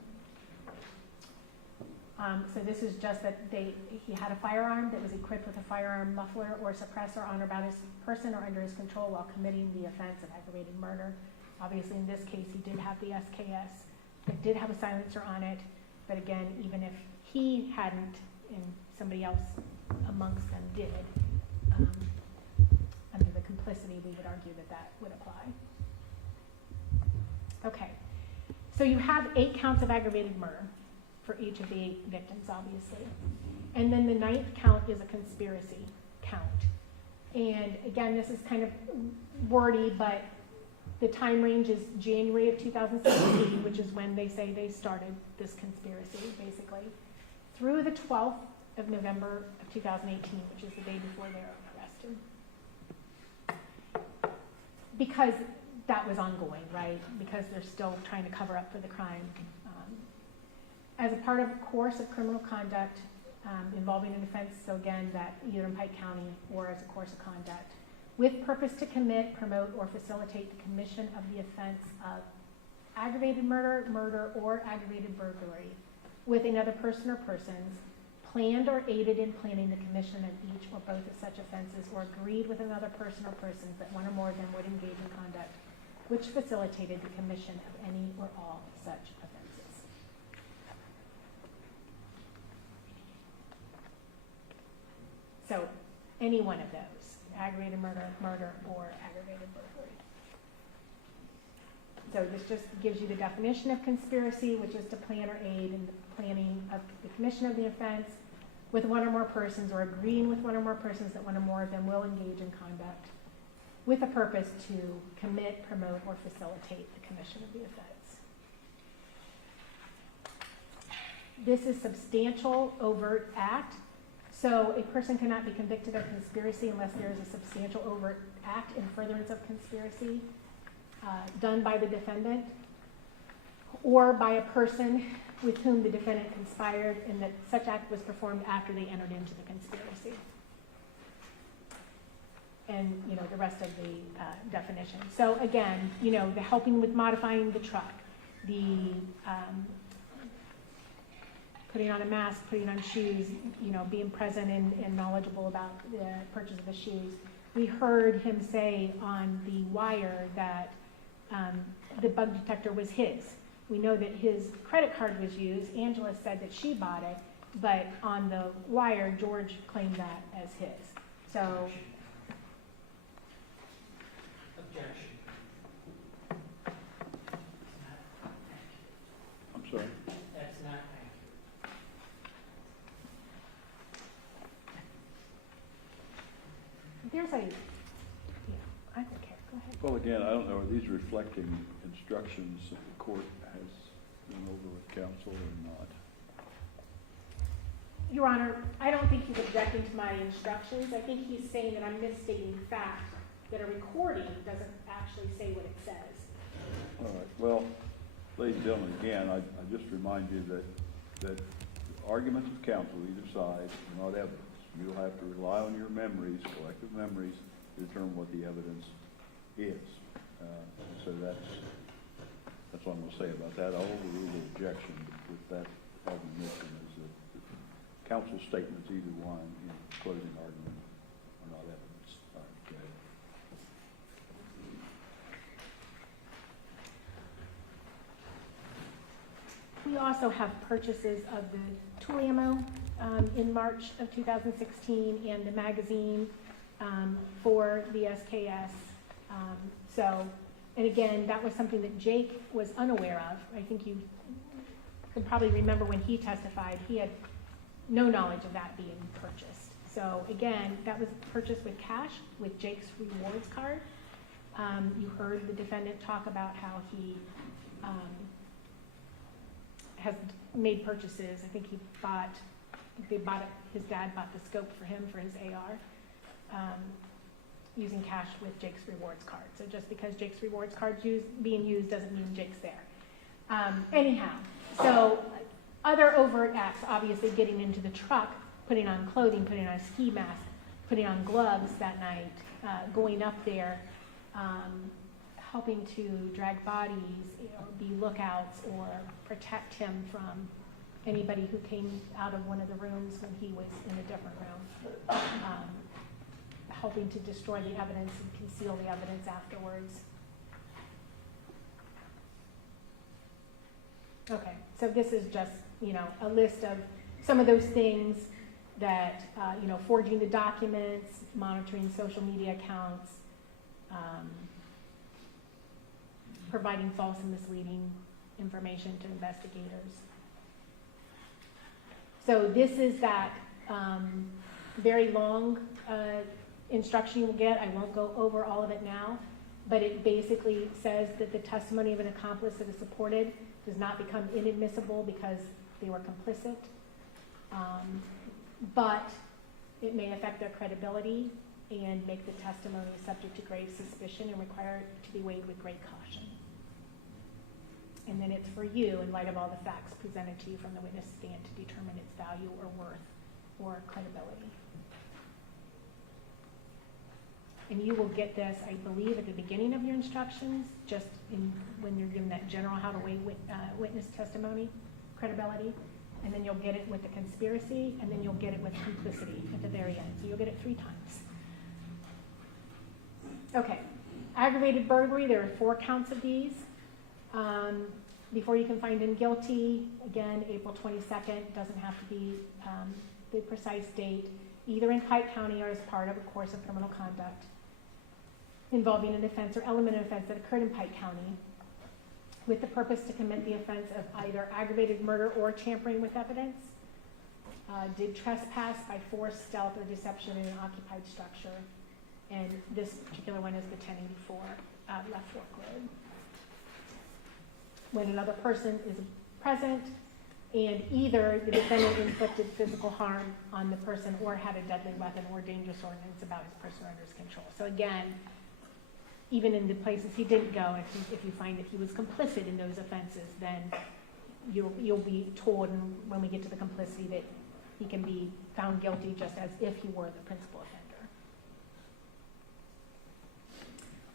So this is just that he had a firearm that was equipped with a firearm muffler or suppressor on or about his person or under his control while committing the offense of aggravated murder. Obviously, in this case, he did have the SKS. It did have a silencer on it, but again, even if he hadn't and somebody else amongst them did, under the complicity, we would argue that that would apply. Okay, so you have 8 counts of aggravated murder for each of the 8 victims, obviously. And then the 9th count is a conspiracy count. And again, this is kind of wordy, but the time range is January of 2017, which is when they say they started this conspiracy, basically, through the 12th of November of 2018, which is the day before they were arrested. Because that was ongoing, right? Because they're still trying to cover up for the crime. As a part of a course of criminal conduct involving an offense, so again, that either in Pike County or as a course of conduct, with purpose to commit, promote, or facilitate the commission of the offense of aggravated murder, murder, or aggravated burglary with another person or persons, planned or aided in planning the commission of each or both of such offenses, or agreed with another person or persons that one or more of them would engage in conduct which facilitated the commission of any or all such offenses. So any one of those, aggravated murder, murder, or aggravated burglary. So this just gives you the definition of conspiracy, which is to plan or aid in the planning of the commission of the offense with one or more persons, or agreeing with one or more persons that one or more of them will engage in conduct with a purpose to commit, promote, or facilitate the commission of the offense. This is substantial overt act. So a person cannot be convicted of conspiracy unless there is a substantial overt act in furtherance of conspiracy done by the defendant or by a person with whom the defendant conspired, and that such act was performed after they entered into the conspiracy. And, the rest of the definition. So again, the helping with modifying the truck, the putting on a mask, putting on shoes, being present and knowledgeable about the purchase of the shoes. We heard him say on the wire that the bug detector was his. We know that his credit card was used. Angela said that she bought it, but on the wire, George claimed that as his. So. Objection. I'm sorry. That's not accurate. There's a, I don't care, go ahead. Well, again, I don't know, are these reflecting instructions that the court has been over with counsel or not? Your Honor, I don't think he's objecting to my instructions. I think he's saying that I'm misstating fact, that a recording doesn't actually say what it says. All right, well, Ladies and gentlemen, again, I just remind you that arguments of counsel, either side, are not evidence. You'll have to rely on your memories, collective memories, to determine what the evidence is. So that's what I'm going to say about that. I'll overrule the objection with that admonition is that counsel statements, either one, in closing argument, are not evidence. All right, go ahead. We also have purchases of the tool ammo in March of 2016 and the magazine for the SKS. And again, that was something that Jake was unaware of. I think you can probably remember when he testified, he had no knowledge of that being purchased. So again, that was purchased with cash with Jake's rewards card. You heard the defendant talk about how he has made purchases. I think his dad bought the scope for him for his AR. Using cash with Jake's rewards card. So just because Jake's rewards card's being used doesn't mean Jake's there. Anyhow, so other overt acts, obviously getting into the truck, putting on clothing, putting on a ski mask, putting on gloves that night, going up there, helping to drag bodies, be lookouts, or protect him from anybody who came out of one of the rooms when he was in a different room. Helping to destroy the evidence and conceal the evidence afterwards. Okay, so this is just, a list of some of those things that, forging the documents, monitoring social media accounts, providing false and misleading information to investigators. So this is that very long instruction you'll get. I won't go over all of it now, but it basically says that the testimony of an accomplice that is supported does not become inadmissible because they were complicit, but it may affect their credibility and make the testimony subject to grave suspicion and require it to be weighed with great caution. And then it's for you, in light of all the facts presented to you from the witness stand, to determine its value or worth or credibility. And you will get this, I believe, at the beginning of your instructions, just when you're given that general how to weigh witness testimony, credibility, and then you'll get it with the conspiracy, and then you'll get it with complicity at the very end. So you'll get it 3 times. Okay, aggravated burglary, there are 4 counts of these. Before you can find him guilty, again, April 22nd, doesn't have to be the precise date, either in Pike County or as part of a course of criminal conduct involving an offense or element of offense that occurred in Pike County with the purpose to commit the offense of either aggravated murder or tampering with evidence, did trespass by force, stealth, or deception in an occupied structure, and this particular one is the 1084 left fork road. When another person is present and either the defendant inflicted physical harm on the person or had a deadly weapon or dangerous ordinance about his person or under his control. So again, even in the places he didn't go, if you find that he was complicit in those offenses, then you'll be told when we get to the complicity that he can be found guilty just as if he were the principal offender.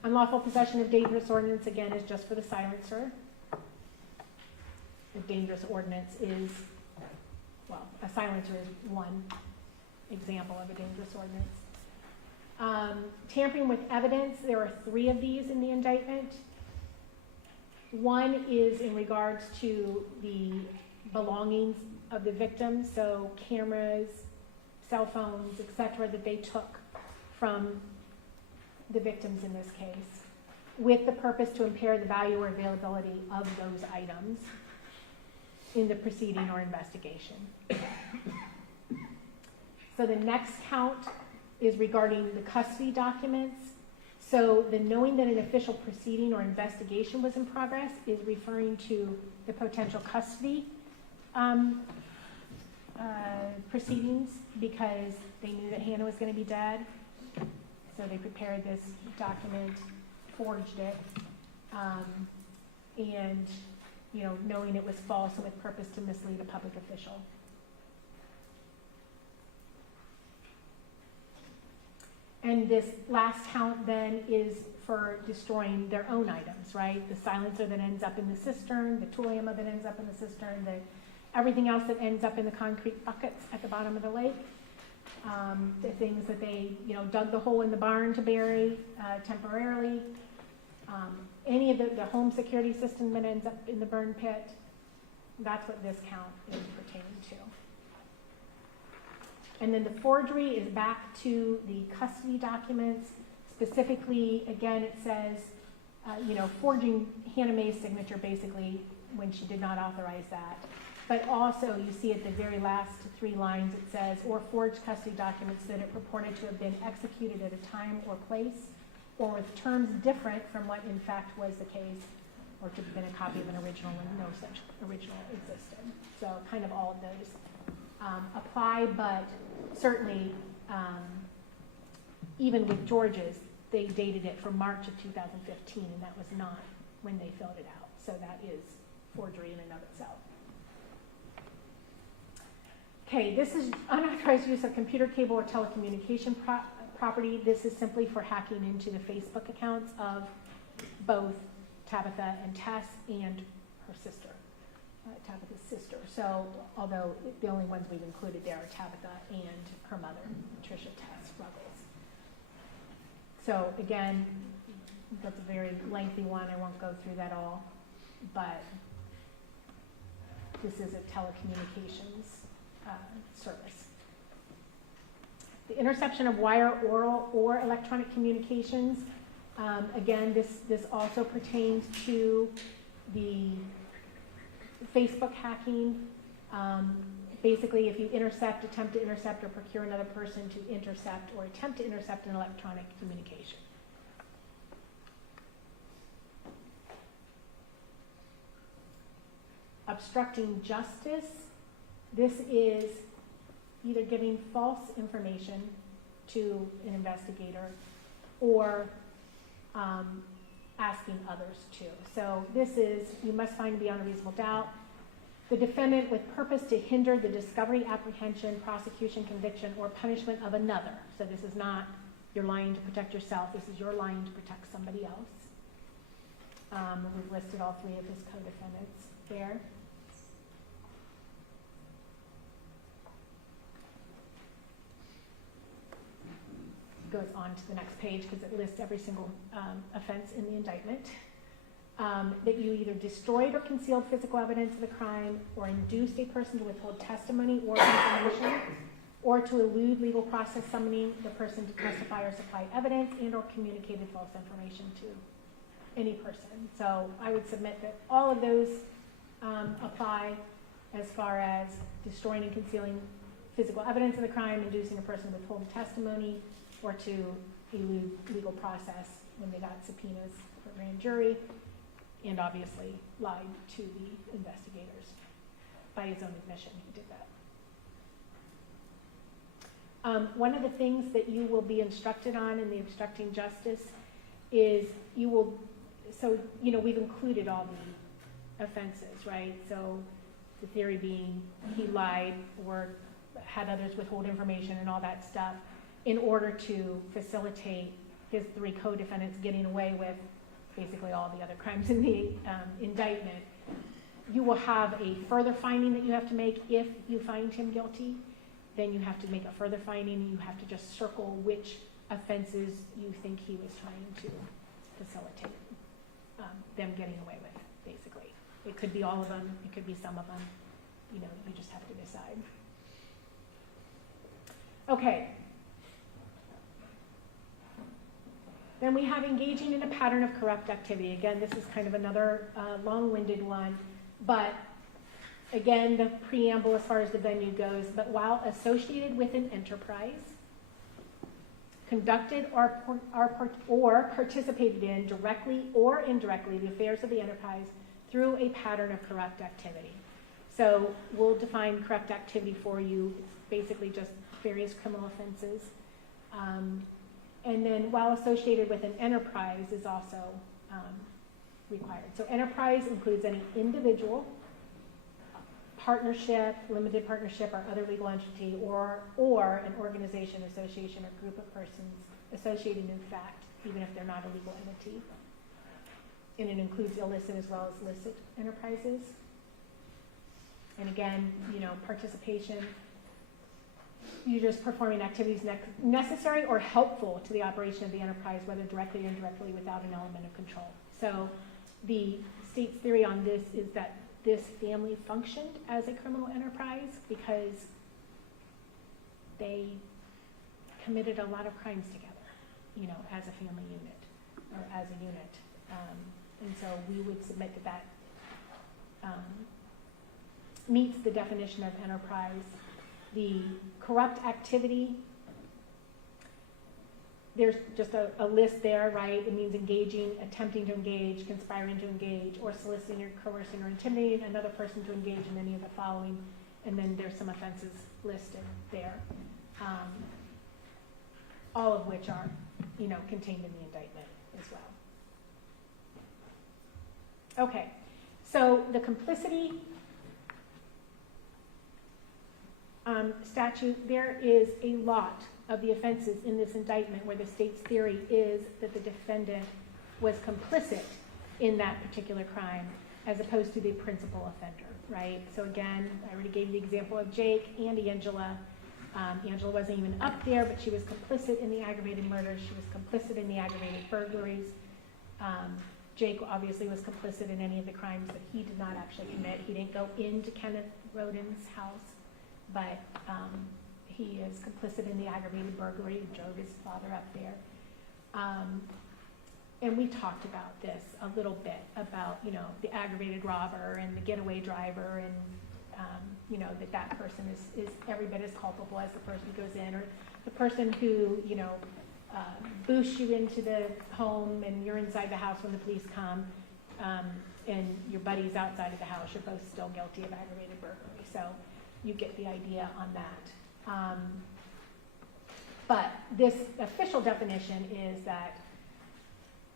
Unlawful possession of dangerous ordinance, again, is just for the silencer. The dangerous ordinance is, well, a silencer is one example of a dangerous ordinance. Tampering with evidence, there are 3 of these in the indictment. One is in regards to the belongings of the victim, so cameras, cell phones, etc., that they took from the victims in this case, with the purpose to impair the value or availability of those items in the proceeding or investigation. So the next count is regarding the custody documents. So the knowing that an official proceeding or investigation was in progress is referring to the potential custody proceedings because they knew that Hanna was going to be dead. So they prepared this document, forged it, and knowing it was false and with purpose to mislead a public official. And this last count then is for destroying their own items, right? The silencer that ends up in the cistern, the tool ammo that ends up in the cistern, everything else that ends up in the concrete buckets at the bottom of the lake. The things that they, dug the hole in the barn to bury temporarily. Any of the home security system that ends up in the burn pit. That's what this count is pertaining to. And then the forgery is back to the custody documents. Specifically, again, it says, forging Hanna May's signature basically when she did not authorize that. But also, you see at the very last 3 lines, it says, or forged custody documents that it purported to have been executed at a time or place, or with terms different from what in fact was the case, or to have been a copy of an original when no such original existed. So kind of all of those apply, but certainly even with George's, they dated it from March of 2015, and that was not when they filled it out. So that is forgery in and of itself. Okay, this is unauthorized use of computer cable or telecommunication property. This is simply for hacking into the Facebook accounts of both Tabitha and Tess and her sister, Tabitha's sister. So, although the only ones we've included there are Tabitha and her mother, Tricia Tess Ruggles. So again, that's a very lengthy one. I won't go through that all, but this is a telecommunications service. The interception of wire, oral, or electronic communications. Again, this also pertains to the Facebook hacking. Basically, if you attempt to intercept, or procure another person to intercept or attempt to intercept an electronic communication. Obstructing justice. This is either giving false information to an investigator or asking others to. So this is, you must find beyond a reasonable doubt the defendant with purpose to hinder the discovery, apprehension, prosecution, conviction, or punishment of another. So this is not you're lying to protect yourself. This is you're lying to protect somebody else. We've listed all 3 of his co-defendants there. Goes on to the next page because it lists every single offense in the indictment. That you either destroyed or concealed physical evidence of the crime, or induced a person to withhold testimony or information, or to elude legal process summoning the person to testify or supply evidence, and or communicated false information to any person. So I would submit that all of those apply as far as destroying and concealing physical evidence of the crime, inducing a person to withhold testimony, or to elude legal process when they got subpoenas for grand jury, and obviously lied to the investigators. By his own admission, he did that. One of the things that you will be instructed on in the obstructing justice is we've included all the offenses, right? So the theory being he lied or had others withhold information and all that stuff in order to facilitate his 3 co-defendants getting away with basically all the other crimes in the indictment. You will have a further finding that you have to make if you find him guilty. Then you have to make a further finding. You have to just circle which offenses you think he was trying to facilitate them getting away with, basically. It could be all of them. It could be some of them. You just have to decide. Okay. Then we have engaging in a pattern of corrupt activity. Again, this is kind of another long-winded one, but again, the preamble as far as the venue goes, but while associated with an enterprise, conducted or participated in directly or indirectly the affairs of the enterprise through a pattern of corrupt activity. So we'll define corrupt activity for you. It's basically just various criminal offenses. And then while associated with an enterprise is also required. So enterprise includes any individual, partnership, limited partnership, or other legal entity, or an organization, association, or group of persons associated in fact, even if they're not a legal entity. And it includes illicit as well as licit enterprises. And again, participation, you're just performing activities necessary or helpful to the operation of the enterprise, whether directly or indirectly, without an element of control. So the state's theory on this is that this family functioned as a criminal enterprise because they committed a lot of crimes together, as a family unit or as a unit. And so we would submit that meets the definition of enterprise. The corrupt activity, there's just a list there, right? It means engaging, attempting to engage, conspiring to engage, or soliciting or coercing or intimidating another person to engage in any of the following. And then there's some offenses listed there, all of which are, contained in the indictment as well. Okay, so the complicity statute, there is a lot of the offenses in this indictment where the state's theory is that the defendant was complicit in that particular crime as opposed to the principal offender, right? So again, I already gave you the example of Jake and Angela. Angela wasn't even up there, but she was complicit in the aggravated murders. She was complicit in the aggravated burglaries. Jake obviously was complicit in any of the crimes that he did not actually commit. He didn't go into Kenneth Rhoden's house, but he is complicit in the aggravated burglary. Drove his father up there. And we talked about this a little bit, about, the aggravated robber and the getaway driver, and, that person is every bit as culpable as the person who goes in, or the person who, boosts you into the home and you're inside the house when the police come, and your buddy's outside of the house. You're both still guilty of aggravated burglary. So you get the idea on that. But this official definition is that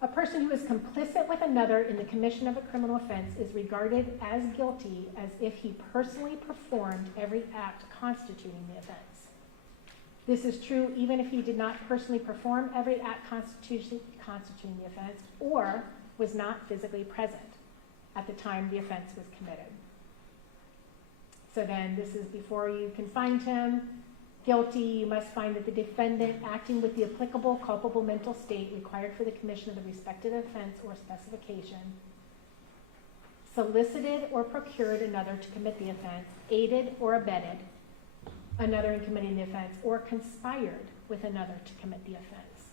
a person who is complicit with another in the commission of a criminal offense is regarded as guilty as if he personally performed every act constituting the offense. This is true even if he did not personally perform every act constituting the offense or was not physically present at the time the offense was committed. So then this is before you can find him guilty, you must find that the defendant, acting with the applicable culpable mental state required for the commission of the respective offense or specification, solicited or procured another to commit the offense, aided or abetted another in committing the offense, or conspired with another to commit the offense.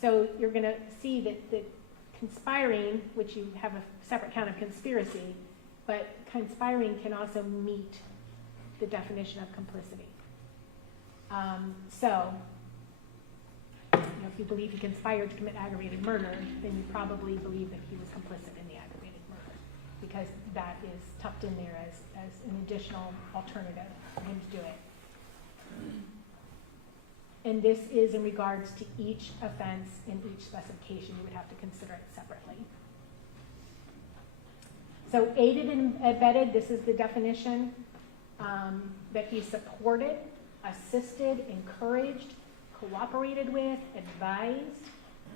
So you're going to see that conspiring, which you have a separate count of conspiracy, but conspiring can also meet the definition of complicity. So, if you believe he conspired to commit aggravated murder, then you probably believe that he was complicit in the aggravated murder, because that is tucked in there as an additional alternative for him to do it. And this is in regards to each offense in each specification. You would have to consider it separately. So aided and abetted, this is the definition, that he supported, assisted, encouraged, cooperated with, advised,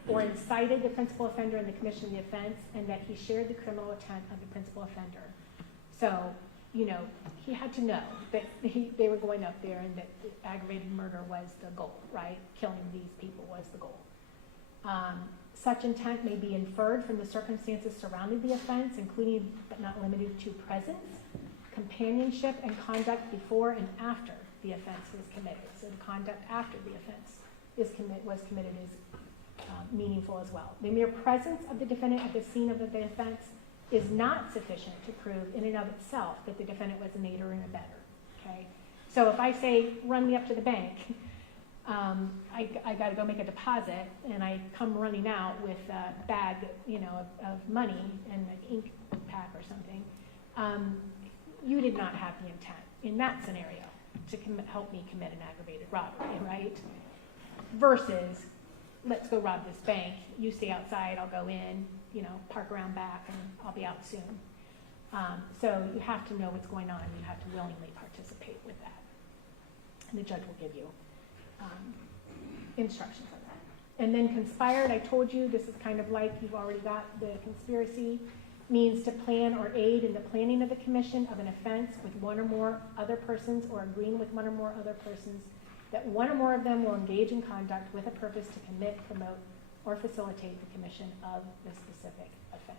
or incited the principal offender in the commission of the offense, and that he shared the criminal intent of the principal offender. So, he had to know that they were going up there and that aggravated murder was the goal, right? Killing these people was the goal. Such intent may be inferred from the circumstances surrounding the offense, including but not limited to presence, companionship, and conduct before and after the offense was committed. So the conduct after the offense was committed is meaningful as well. The mere presence of the defendant at the scene of the offense is not sufficient to prove in and of itself that the defendant was an aider and abetter. Okay, so if I say, run me up to the bank, I got to go make a deposit, and I come running out with a bag, of money and an ink pack or something. You did not have the intent in that scenario to help me commit an aggravated robbery, right? Versus, let's go rob this bank. You stay outside, I'll go in. park around back and I'll be out soon. So you have to know what's going on, and you have to willingly participate with that. And the judge will give you instructions on that. And then conspired, I told you, this is kind of like you've already got the conspiracy, means to plan or aid in the planning of the commission of an offense with one or more other persons, or agreeing with one or more other persons, that one or more of them will engage in conduct with a purpose to commit, promote, or facilitate the commission of the specific offense.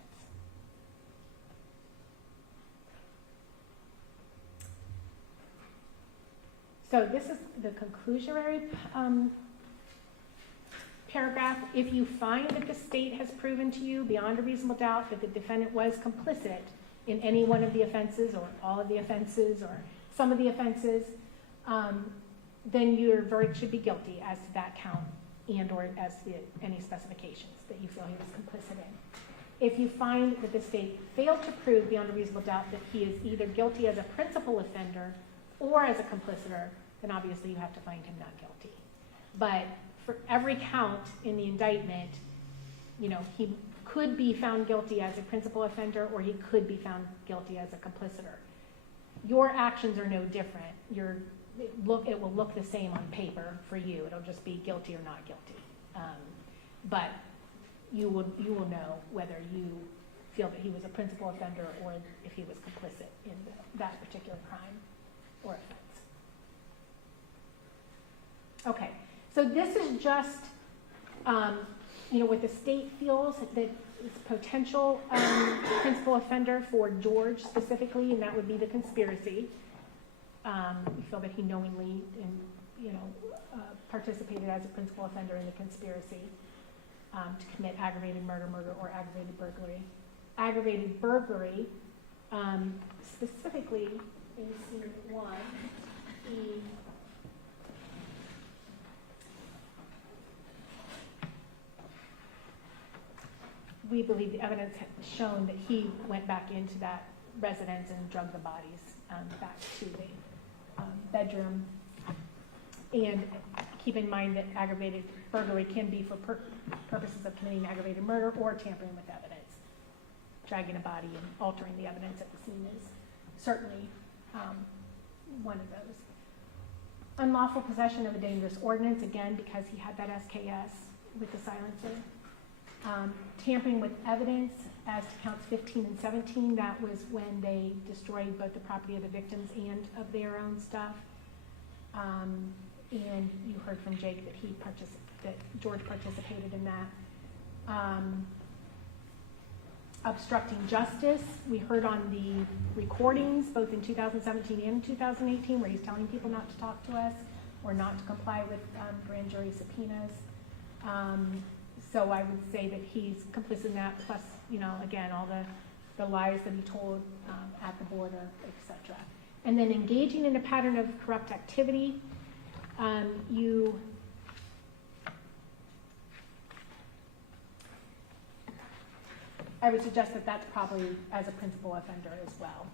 So this is the conclusionary paragraph. If you find that the state has proven to you beyond a reasonable doubt that the defendant was complicit in any one of the offenses, or all of the offenses, or some of the offenses, then your verdict should be guilty as to that count, and or as to any specifications that you feel he was complicit in. If you find that the state failed to prove beyond a reasonable doubt that he is either guilty as a principal offender or as a complicitor, then obviously you have to find him not guilty. But for every count in the indictment, he could be found guilty as a principal offender, or he could be found guilty as a complicitor. Your actions are no different. It will look the same on paper for you. It'll just be guilty or not guilty. But you will know whether you feel that he was a principal offender or if he was complicit in that particular crime or offense. Okay, so this is just what the state feels that is potential principal offender for George specifically, and that would be the conspiracy. You feel that he knowingly participated as a principal offender in the conspiracy to commit aggravated murder, or aggravated burglary. Aggravated burglary, specifically in C1, we believe the evidence has shown that he went back into that residence and drugged the bodies back to the bedroom. And keep in mind that aggravated burglary can be for purposes of committing aggravated murder or tampering with evidence. Dragging a body and altering the evidence at the scene is certainly one of those. Unlawful possession of a dangerous ordinance, again, because he had that SKS with the silencer. Tampering with evidence as to counts 15 and 17, that was when they destroyed both the property of the victims and of their own stuff. And you heard from Jake that George participated in that. Obstructing justice, we heard on the recordings, both in 2017 and 2018, where he's telling people not to talk to us or not to comply with grand jury subpoenas. So I would say that he's complicit in that, plus, again, all the lies that he told at the border, etc. And then engaging in a pattern of corrupt activity, I would suggest that that's probably as a principal offender as well.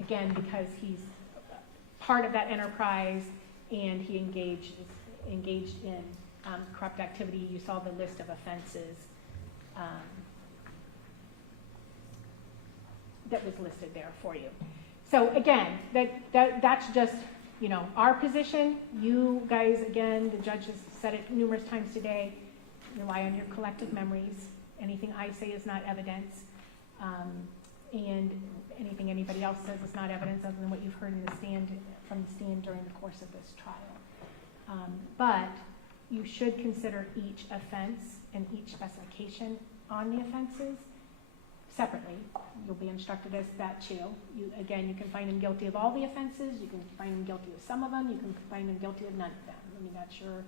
Again, because he's part of that enterprise and he engaged in corrupt activity. You saw the list of offenses that was listed there for you. So again, that's just our position. You guys, again, the judge has said it numerous times today, rely on your collective memories. Anything I say is not evidence, and anything anybody else says is not evidence other than what you've heard from the stand during the course of this trial. But you should consider each offense and each specification on the offenses separately. You'll be instructed as that too. You can find him guilty of all the offenses. You can find him guilty of some of them. You can find him guilty of none of them. That's your,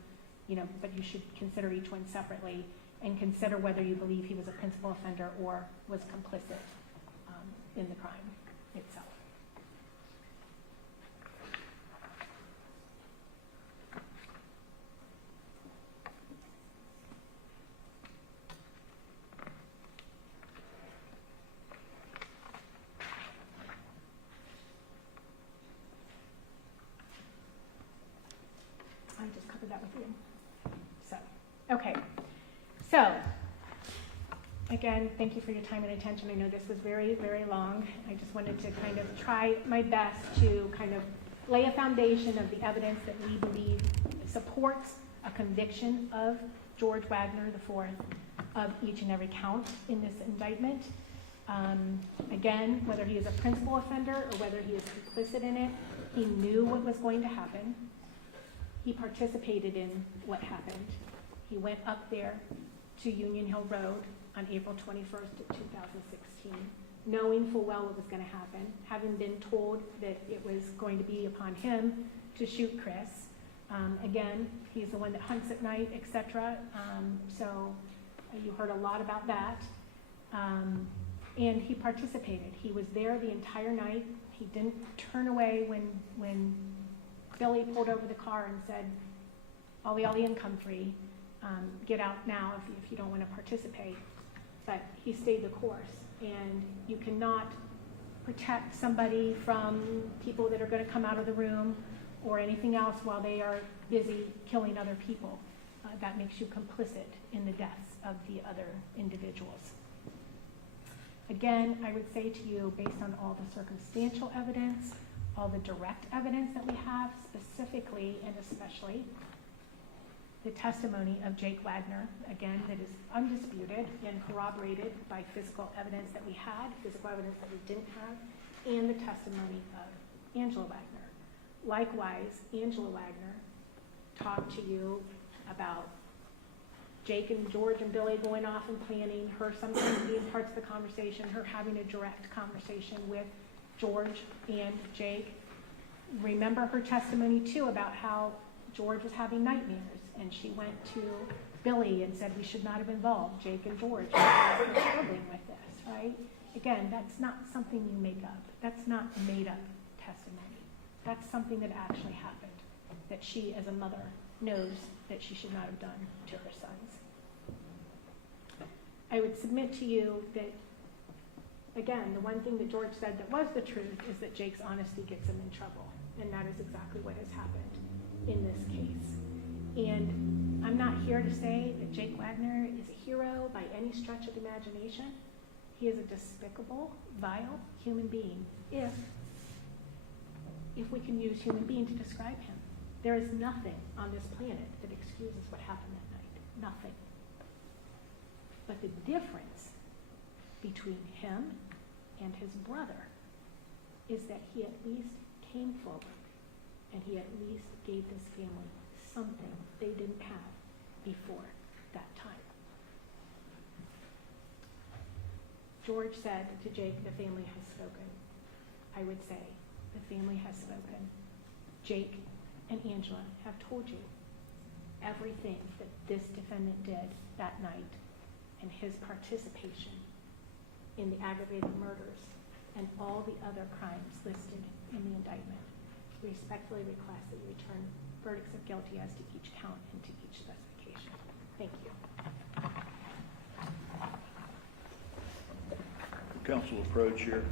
but you should consider each one separately and consider whether you believe he was a principal offender or was complicit in the crime itself. I just covered that with you. Okay. So, Again, thank you for your time and attention. I know this was very, very long. I just wanted to kind of try my best to kind of lay a foundation of the evidence that we believe supports a conviction of George Wagner IV of each and every count in this indictment. Again, whether he is a principal offender or whether he is complicit in it, he knew what was going to happen. He participated in what happened. He went up there to Union Hill Road on April 21st of 2016, knowing full well what was going to happen, having been told that it was going to be upon him to shoot Chris. Again, he's the one that hunts at night, etc. So you heard a lot about that. And he participated. He was there the entire night. He didn't turn away when Billy pulled over the car and said, ollie and come free. Get out now if you don't want to participate. But he stayed the course. And you cannot protect somebody from people that are going to come out of the room or anything else while they are busy killing other people. That makes you complicit in the deaths of the other individuals. Again, I would say to you, based on all the circumstantial evidence, all the direct evidence that we have, specifically and especially the testimony of Jake Wagner, again, that is undisputed and corroborated by physical evidence that we had, physical evidence that we didn't have, and the testimony of Angela Wagner. Likewise, Angela Wagner talked to you about Jake and George and Billy going off and planning, her sometimes being parts of the conversation, her having a direct conversation with George and Jake. Remember her testimony too about how George was having nightmares, and she went to Billy and said we should not have involved Jake and George because they're struggling with this, right? Again, that's not something you make up. That's not made up testimony. That's something that actually happened, that she as a mother knows that she should not have done to her sons. I would submit to you that, again, the one thing that George said that was the truth is that Jake's honesty gets him in trouble, and that is exactly what has happened in this case. And I'm not here to say that Jake Wagner is a hero by any stretch of the imagination. He is a despicable, vile human being, if we can use human being to describe him. There is nothing on this planet that excuses what happened that night. Nothing. But the difference between him and his brother is that he at least came forward and he at least gave this family something they didn't have before that time. George said to Jake, the family has spoken. I would say the family has spoken. Jake and Angela have told you everything that this defendant did that night and his participation in the aggravated murders and all the other crimes listed in the indictment. We respectfully request that you return verdicts of guilty as to each count and to each specification. Thank you. Council approach here.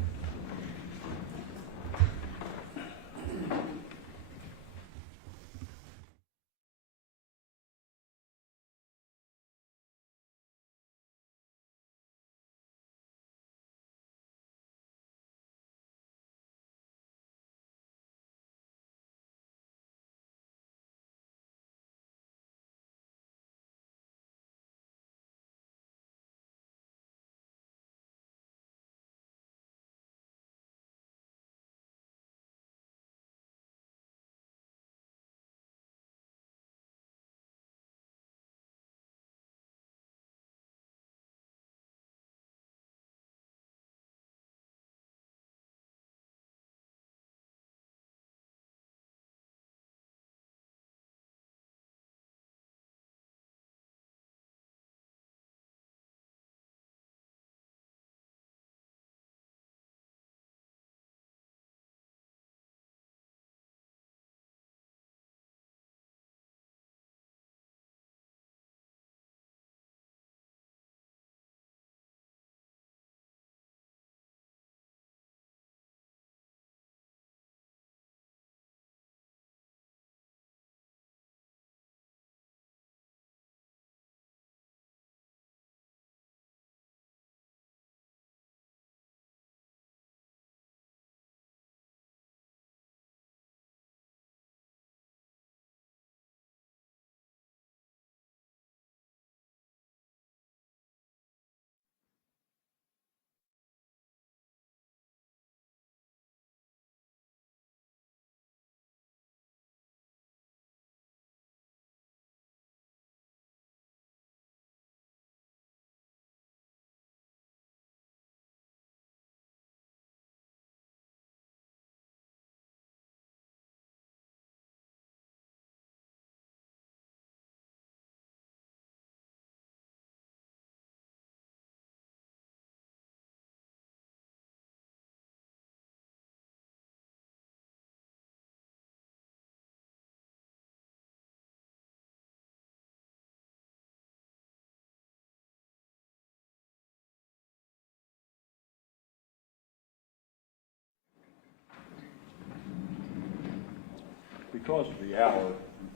because of the hour,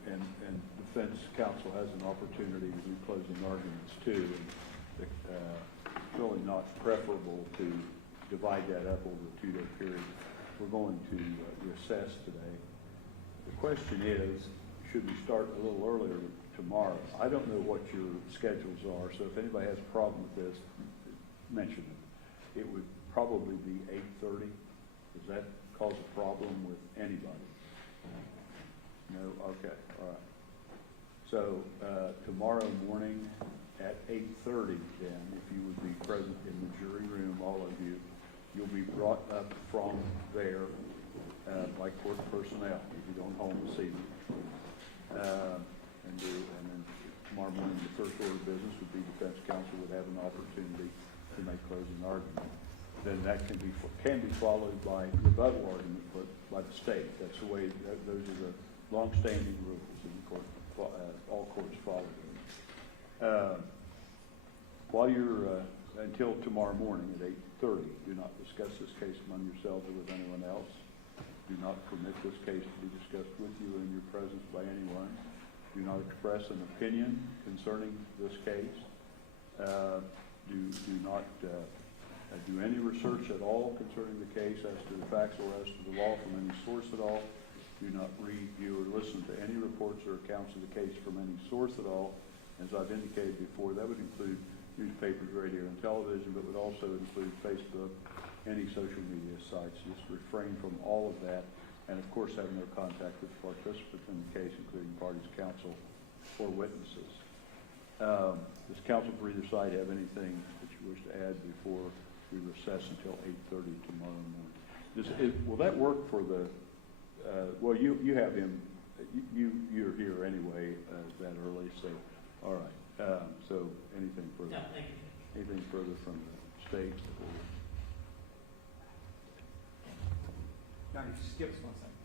and defense counsel has an opportunity to do closing arguments too, and it's really not preferable to divide that up over a 2-day period. We're going to recess today. The question is, should we start a little earlier tomorrow? I don't know what your schedules are, so if anybody has a problem with this, mention it. It would probably be 8:30. Does that cause a problem with anybody? No? Okay, all right. So tomorrow morning at 8:30 then, if you would be present in the jury room, all of you, you'll be brought up from there by court personnel if you don't home this evening. And then tomorrow morning, the first order of business would be defense counsel would have an opportunity to make closing argument. Then that can be followed by rebuttal argument by the state. That's the way, those are the long-standing rules in the court. All courts follow them. While you're, until tomorrow morning at 8:30, do not discuss this case among yourselves or with anyone else. Do not permit this case to be discussed with you in your presence by anyone. Do not express an opinion concerning this case. Do not do any research at all concerning the case as to the facts or as to the law from any source at all. Do not read, view, or listen to any reports or accounts of the case from any source at all. As I've indicated before, that would include newspapers, radio, and television, but would also include Facebook, any social media sites. Just refrain from all of that, and of course have no contact with participants in the case, including parties, counsel, or witnesses. Does counsel for either side have anything that you wish to add before we recess until 8:30 tomorrow morning? Will that work for the? Well, you have him. You're here anyway that early, so all right. So anything further? No, thank you. Anything further from the state? No, just give us 1 second.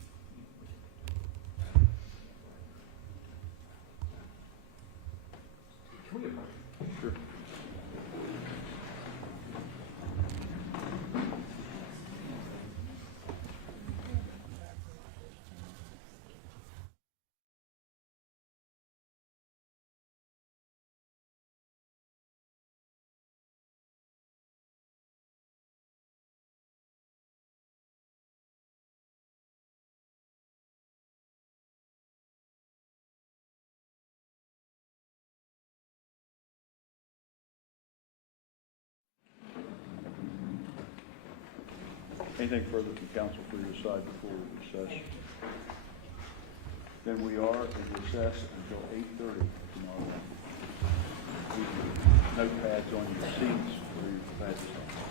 Can we approach? Sure. Anything further from counsel for your side before we recess? Then we are in recess until 8:30 tomorrow. Keep your notepads on your seats or your badges.